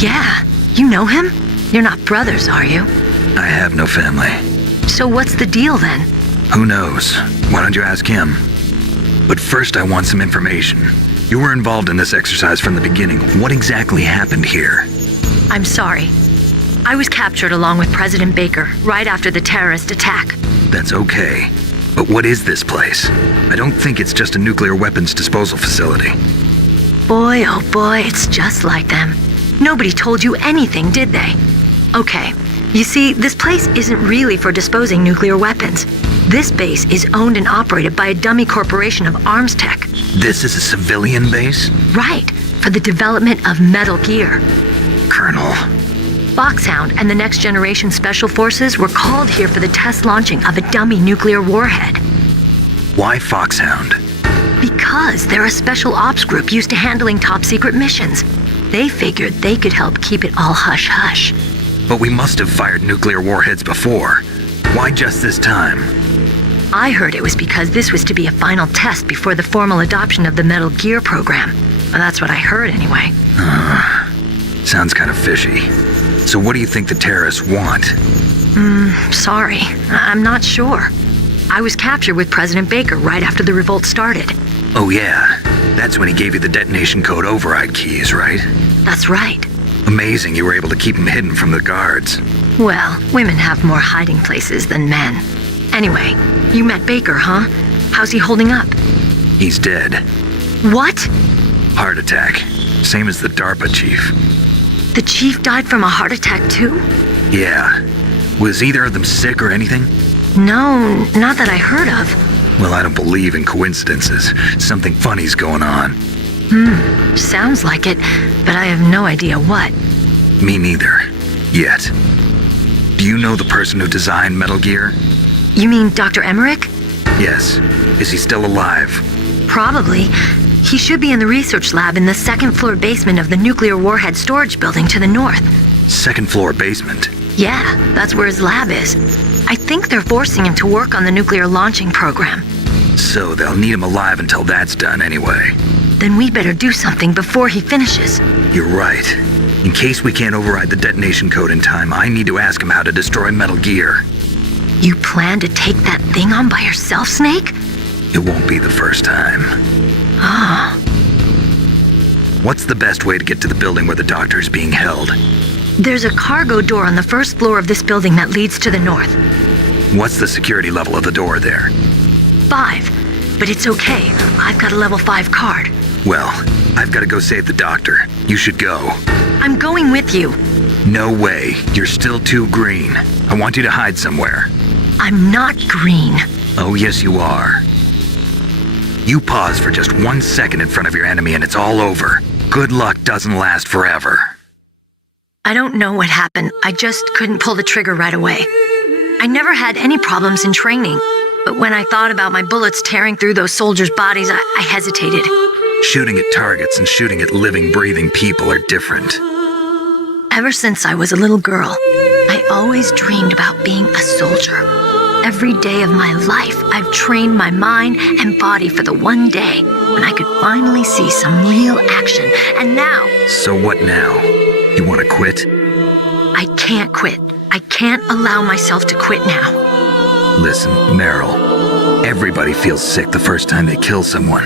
Yeah, you know him? You're not brothers, are you? I have no family. So what's the deal then? Who knows? Why don't you ask him? But first I want some information. You were involved in this exercise from the beginning. What exactly happened here? I'm sorry. I was captured along with President Baker right after the terrorist attack. That's okay. But what is this place? I don't think it's just a nuclear weapons disposal facility. Boy, oh boy, it's just like them. Nobody told you anything, did they? Okay, you see, this place isn't really for disposing nuclear weapons. This base is owned and operated by a dummy corporation of arms tech. This is a civilian base? Right, for the development of Metal Gear. Colonel. Foxhound and the Next Generation Special Forces were called here for the test launching of a dummy nuclear warhead. Why Foxhound? Because they're a special ops group used to handling top-secret missions. They figured they could help keep it all hush-hush. But we must have fired nuclear warheads before. Why just this time? I heard it was because this was to be a final test before the formal adoption of the Metal Gear program. Well, that's what I heard anyway. Sounds kind of fishy. So what do you think the terrorists want? Sorry. I'm not sure. I was captured with President Baker right after the revolt started. Oh yeah, that's when he gave you the detonation code override keys, right? That's right. Amazing you were able to keep him hidden from the guards. Well, women have more hiding places than men. Anyway, you met Baker, huh? How's he holding up? He's dead. What? Heart attack. Same as the DARPA chief. The chief died from a heart attack too? Yeah. Was either of them sick or anything? No, not that I heard of. Well, I don't believe in coincidences. Something funny's going on. Sounds like it, but I have no idea what. Me neither. Yet. Do you know the person who designed Metal Gear? You mean Dr. Emmerich? Yes. Is he still alive? Probably. He should be in the research lab in the second-floor basement of the nuclear warhead storage building to the north. Second-floor basement? Yeah, that's where his lab is. I think they're forcing him to work on the nuclear launching program. So they'll need him alive until that's done anyway. Then we better do something before he finishes. You're right. In case we can't override the detonation code in time, I need to ask him how to destroy Metal Gear. You plan to take that thing on by yourself, Snake? It won't be the first time. Ah. What's the best way to get to the building where the doctor's being held? There's a cargo door on the first floor of this building that leads to the north. What's the security level of the door there? 5. But it's okay. I've got a level 5 card. Well, I've got to go save the doctor. You should go. I'm going with you. No way. You're still too green. I want you to hide somewhere. I'm not green. Oh, yes, you are. You pause for just 1 second in front of your enemy and it's all over. Good luck doesn't last forever. I don't know what happened. I just couldn't pull the trigger right away. I never had any problems in training, but when I thought about my bullets tearing through those soldiers' bodies, I hesitated. Shooting at targets and shooting at living, breathing people are different. Ever since I was a little girl, I always dreamed about being a soldier. Every day of my life, I've trained my mind and body for the one day when I could finally see some real action. And now... So what now? You want to quit? I can't quit. I can't allow myself to quit now. Listen, Meryl, everybody feels sick the first time they kill someone.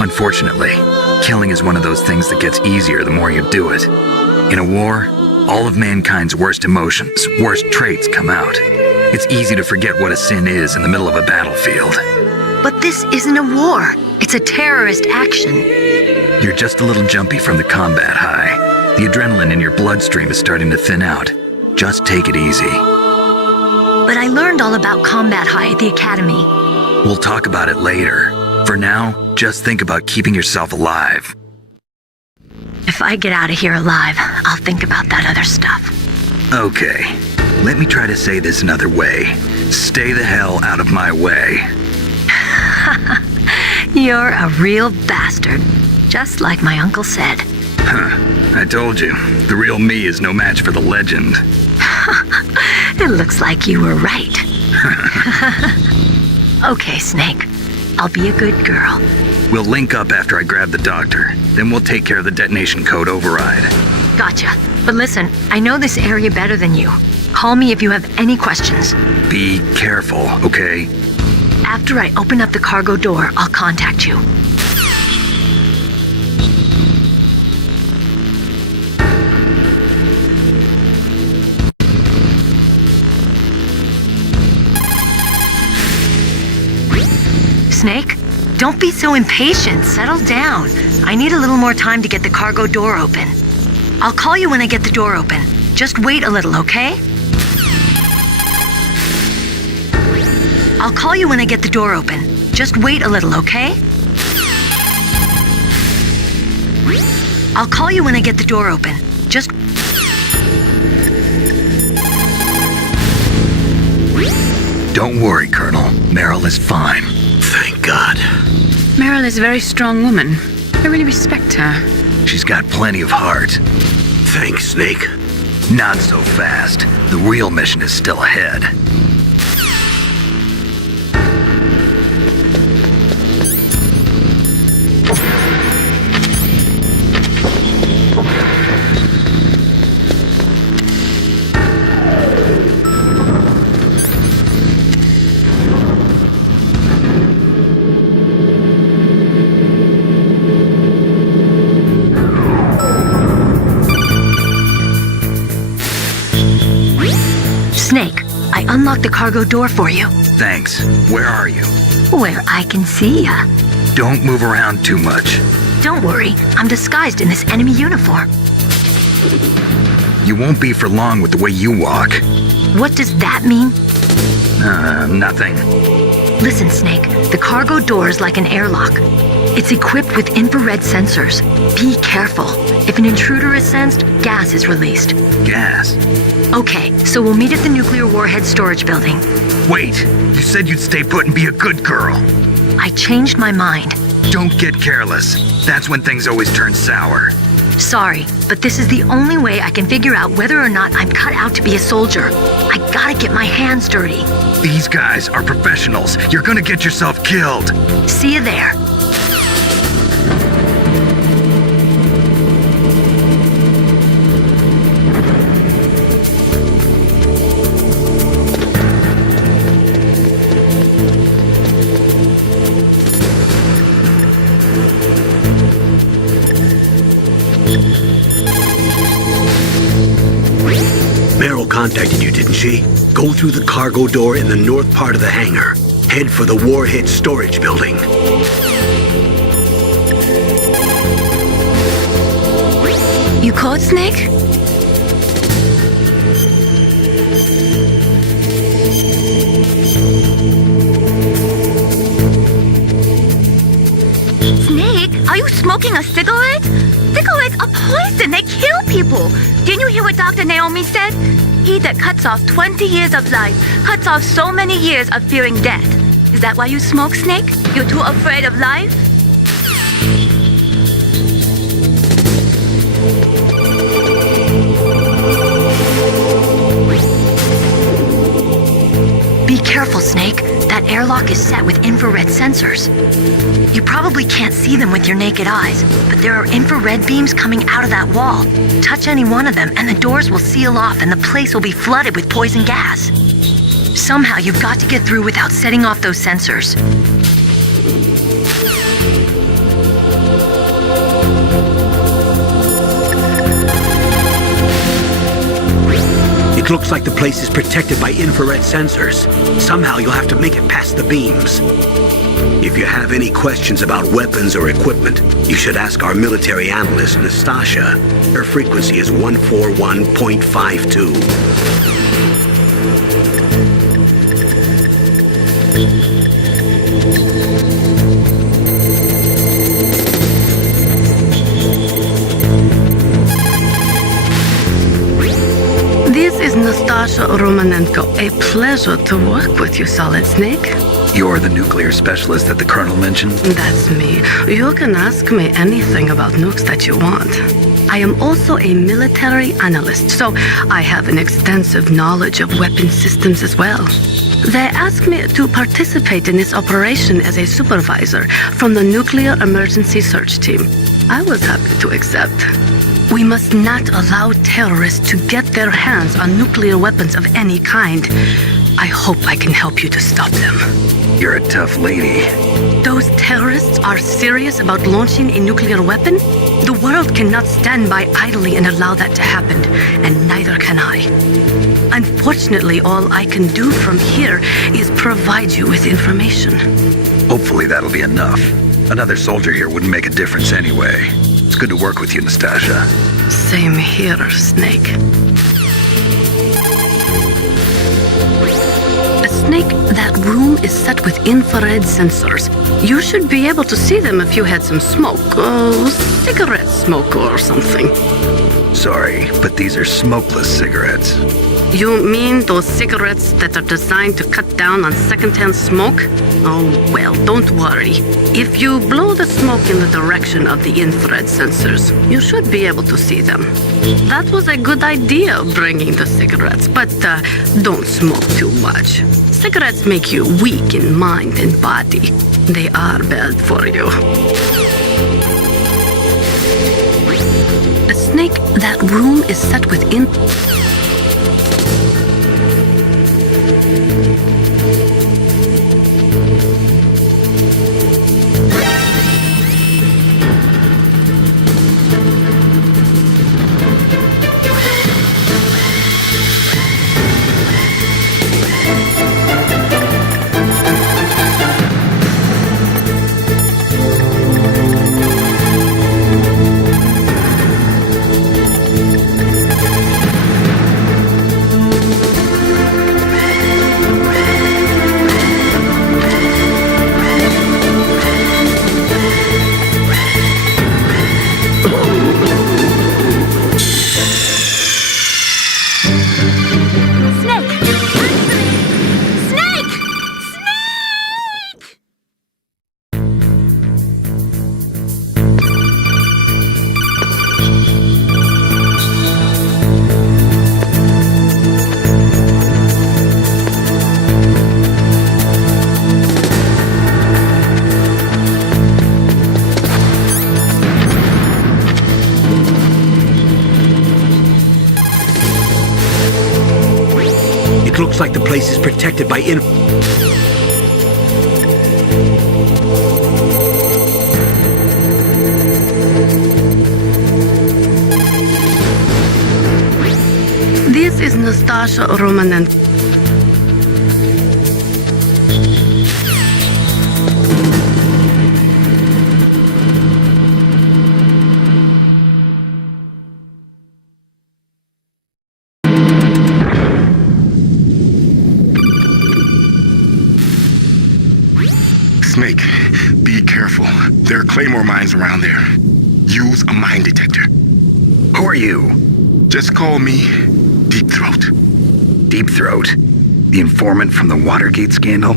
Unfortunately, killing is one of those things that gets easier the more you do it. In a war, all of mankind's worst emotions, worst traits come out. It's easy to forget what a sin is in the middle of a battlefield. But this isn't a war. It's a terrorist action. You're just a little jumpy from the combat high. The adrenaline in your bloodstream is starting to thin out. Just take it easy. But I learned all about combat high at the academy. We'll talk about it later. For now, just think about keeping yourself alive. If I get out of here alive, I'll think about that other stuff. Okay. Let me try to say this another way. Stay the hell out of my way. You're a real bastard. Just like my uncle said. Huh. I told you. The real me is no match for the legend. It looks like you were right. Okay, Snake. I'll be a good girl. We'll link up after I grab the doctor. Then we'll take care of the detonation code override. Gotcha. But listen, I know this area better than you. Call me if you have any questions. Be careful, okay? After I open up the cargo door, I'll contact you. Snake, don't be so impatient. Settle down. I need a little more time to get the cargo door open. I'll call you when I get the door open. Just wait a little, okay? I'll call you when I get the door open. Just wait a little, okay? I'll call you when I get the door open. Just... Don't worry, Colonel. Meryl is fine. Thank God. Meryl is a very strong woman. I really respect her. She's got plenty of heart. Thanks, Snake. Not so fast. The real mission is still ahead. Snake, I unlocked the cargo door for you. Thanks. Where are you? Where I can see ya. Don't move around too much. Don't worry, I'm disguised in this enemy uniform. You won't be for long with the way you walk. What does that mean? Nothing. Listen, Snake, the cargo door is like an airlock. It's equipped with infrared sensors. Be careful. If an intruder is sensed, gas is released. Gas? Okay, so we'll meet at the nuclear warhead storage building. Wait! You said you'd stay put and be a good girl. I changed my mind. Don't get careless. That's when things always turn sour. Sorry, but this is the only way I can figure out whether or not I'm cut out to be a soldier. I gotta get my hands dirty. These guys are professionals. You're gonna get yourself killed. See you there. Meryl contacted you, didn't she? Go through the cargo door in the north part of the hangar. Head for the warhead storage building. You caught Snake? you smoking a cigarette? Cigarettes are poison. They kill people. Didn't you hear what Dr. Naomi said? He that cuts off 20 years of life cuts off so many years of fearing death. Is that why you smoke, Snake? You're too afraid of life? Be careful, Snake. That airlock is set with infrared sensors. You probably can't see them with your naked eyes, but there are infrared beams coming out of that wall. Touch any one of them and the doors will seal off and the place will be flooded with poison gas. Somehow you've got to get through without setting off those sensors. It looks like the place is protected by infrared sensors. Somehow you'll have to make it past the beams. If you have any questions about weapons or equipment, you should ask our military analyst, Nastasha. Her frequency is 141.52. This is Nastasha Romanenko. A pleasure to work with you, Solid Snake. You're the nuclear specialist that the Colonel mentioned? That's me. You can ask me anything about nukes that you want. I am also a military analyst, so I have an extensive knowledge of weapon systems as well. They asked me to participate in this operation as a supervisor from the Nuclear Emergency Search Team. I was happy to accept. We must not allow terrorists to get their hands on nuclear weapons of any kind. I hope I can help you to stop them. You're a tough lady. Those terrorists are serious about launching a nuclear weapon? The world cannot stand by idly and allow that to happen, and neither can I. Unfortunately, all I can do from here is provide you with information. Hopefully that'll be enough. Another soldier here wouldn't make a difference anyway. It's good to work with you, Nastasha. Same here, Snake. Snake, that room is set with infrared sensors. You should be able to see them if you had some smoke. Cigarette smoke or something. Sorry, but these are smokeless cigarettes. You mean those cigarettes that are designed to cut down on secondhand smoke? Oh, well, don't worry. If you blow the smoke in the direction of the infrared sensors, you should be able to see them. That was a good idea, bringing the cigarettes, but don't smoke too much. Cigarettes make you weak in mind and body. They are bad for you. Snake, that room is set with It looks like the place is protected by This is Nastasha Romanenko. Snake, be careful. There are claymore mines around there. Use a mine detector. Who are you? Just call me Deep Throat. Deep Throat? The informant from the Watergate scandal?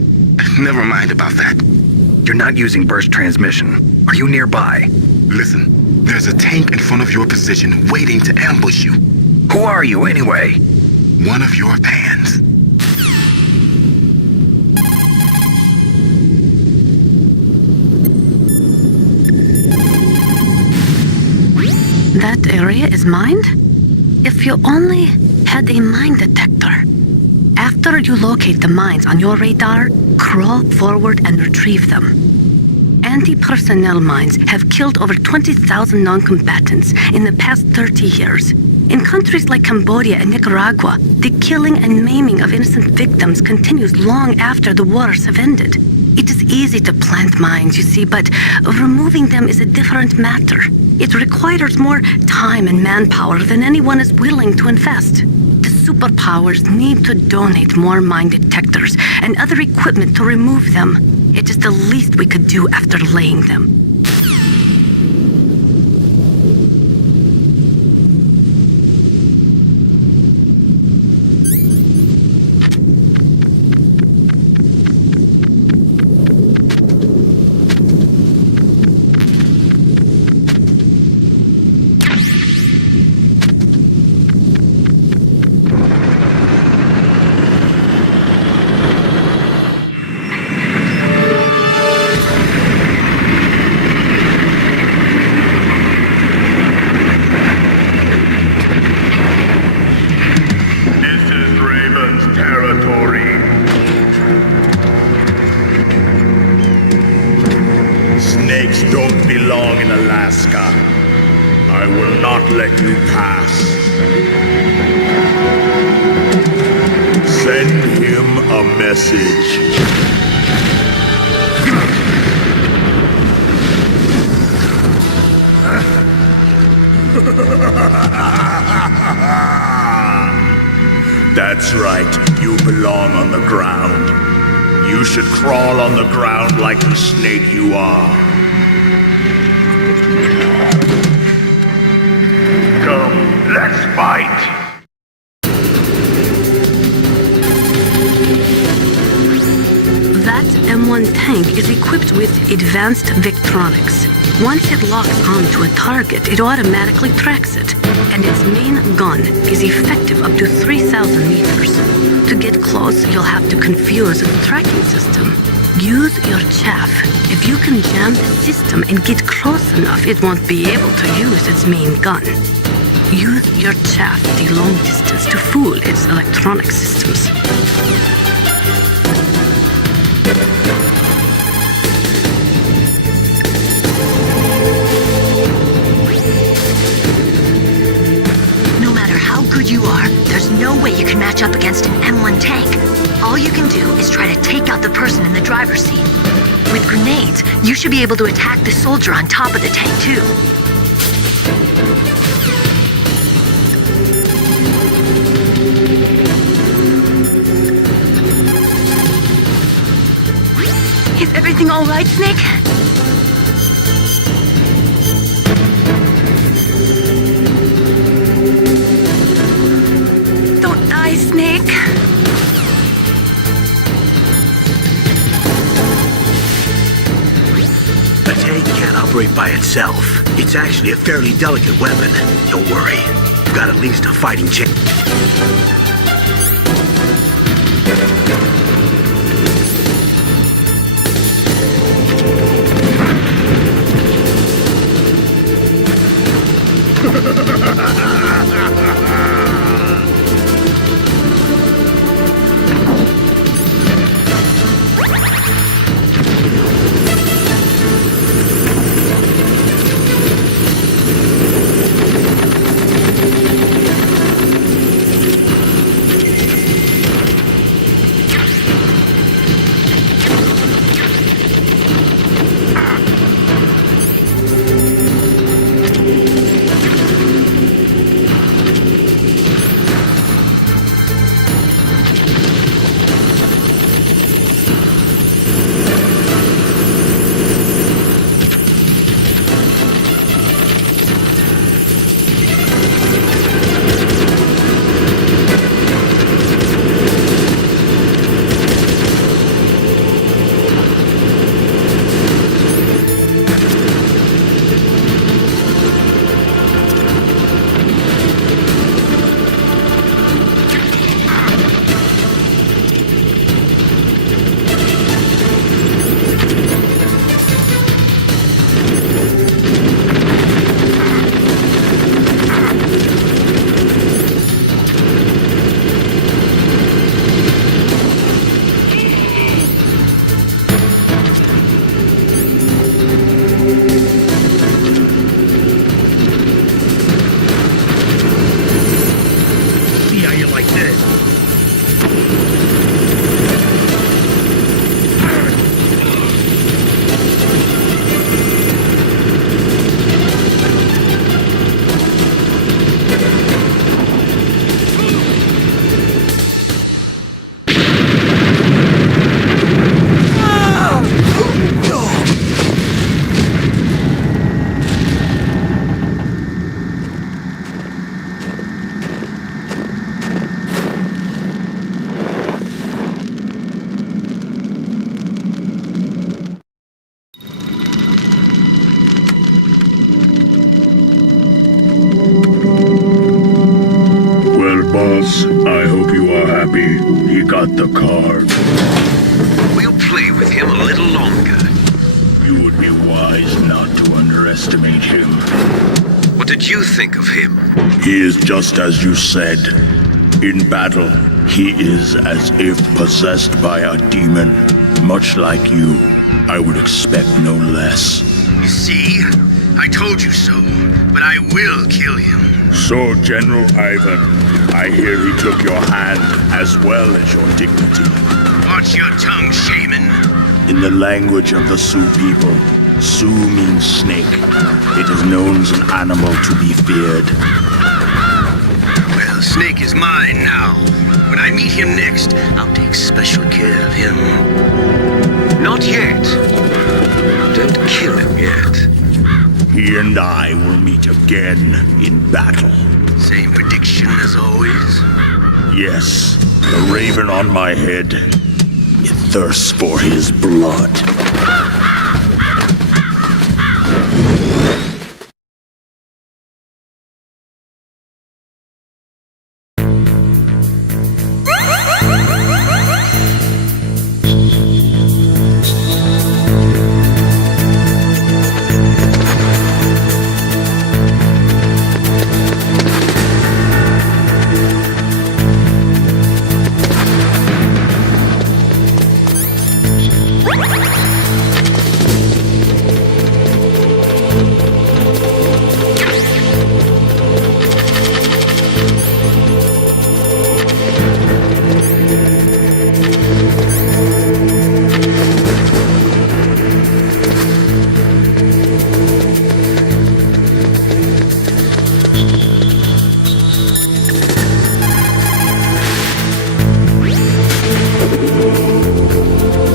Never mind about that. You're not using burst transmission. Are you nearby? Listen, there's a tank in front of your position waiting to ambush you. Who are you anyway? One of your fans. That area is mined? If you only had a mine detector. After you locate the mines on your radar, crawl forward and retrieve them. Anti-personnel mines have killed over 20,000 non-combatants in the past 30 years. In countries like Cambodia and Nicaragua, the killing and maiming of innocent victims continues long after the wars have ended. It is easy to plant mines, you see, but removing them is a different matter. It requires more time and manpower than anyone is willing to invest. The superpowers need to donate more mine detectors and other equipment to remove them. It is the least we could do after laying them. Snakes don't belong in Alaska. I will not let you pass. Send him a message. That's right, you belong on the ground. You should crawl on the ground like the snake you are. Come, let's fight! That M1 tank is equipped with advanced Victronics. Once it locks onto a target, it automatically tracks it, and its main gun is effective up to 3,000 meters. To get close, you'll have to confuse the tracking system. Use your chaff. If you can jam the system and get close enough, it won't be able to use its main gun. Use your chaff the long distance to fool its electronic systems. No matter how good you are, there's no way you can match up against an M1 tank. All you can do is try to take out the person in the driver's seat. With grenades, you should be able to attack the soldier on top of the tank, too. Is everything all right, Snake? Don't die, Snake. The tank can't operate by itself. It's actually a fairly delicate weapon. Don't worry. You've got at least a fighting chance. Maybe he got the card. We'll play with him a little longer. You would be wise not to underestimate him. What did you think of him? He is just as you said. In battle, he is as if possessed by a demon. Much like you, I would expect no less. You see? I told you so, but I will kill him. So, General Ivan, I hear he took your hand as well as your dignity. Watch your tongue, shaman. In the language of the Sioux people, Sioux means snake. It is known as an animal to be feared. Well, Snake is mine now. When I meet him next, I'll take special care of him. Not yet. Don't kill him yet. He and I will meet again in battle. Same prediction as always? Yes, the raven on my head. It thirsts for his blood.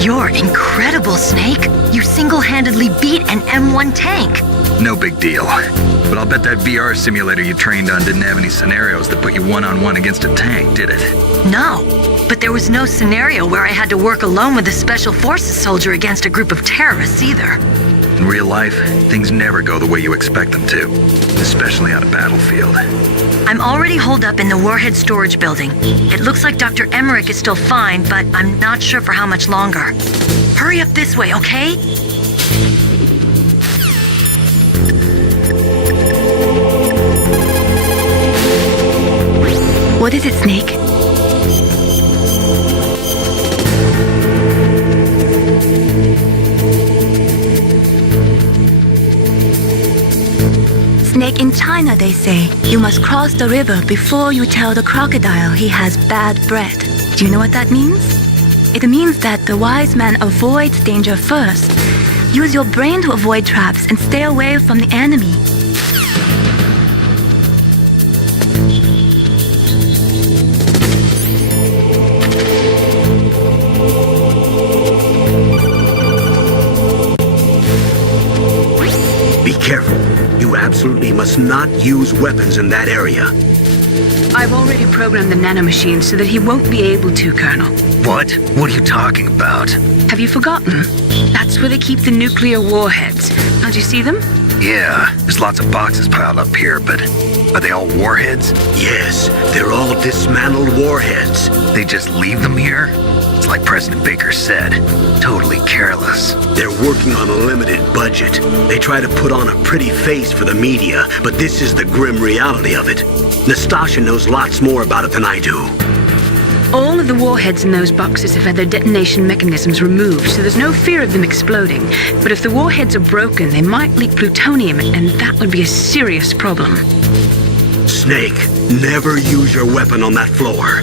You're incredible, Snake. You single-handedly beat an M1 tank. No big deal. But I'll bet that VR simulator you trained on didn't have any scenarios that put you one-on-one against a tank, did it? No, but there was no scenario where I had to work alone with a Special Forces soldier against a group of terrorists either. In real life, things never go the way you expect them to, especially on a battlefield. I'm already holed up in the Warhead storage building. It looks like Dr. Emmerich is still fine, but I'm not sure for how much longer. Hurry up this way, okay? What is it, Snake? Snake, in China, they say, you must cross the river before you tell the crocodile he has bad bread. Do you know what that means? It means that the wise man avoids danger first. Use your brain to avoid traps and stay away from the enemy. Be careful. You absolutely must not use weapons in that area. I've already programmed the nanomachine so that he won't be able to, Colonel. What? What are you talking about? Have you forgotten? That's where they keep the nuclear warheads. Don't you see them? Yeah, there's lots of boxes piled up here, but are they all warheads? Yes, they're all dismantled warheads. They just leave them here? It's like President Baker said, totally careless. They're working on a limited budget. They try to put on a pretty face for the media, but this is the grim reality of it. Nastasha knows lots more about it than I do. All of the warheads in those boxes have had their detonation mechanisms removed, so there's no fear of them exploding. But if the warheads are broken, they might leak plutonium, and that would be a serious problem. Snake, never use your weapon on that floor.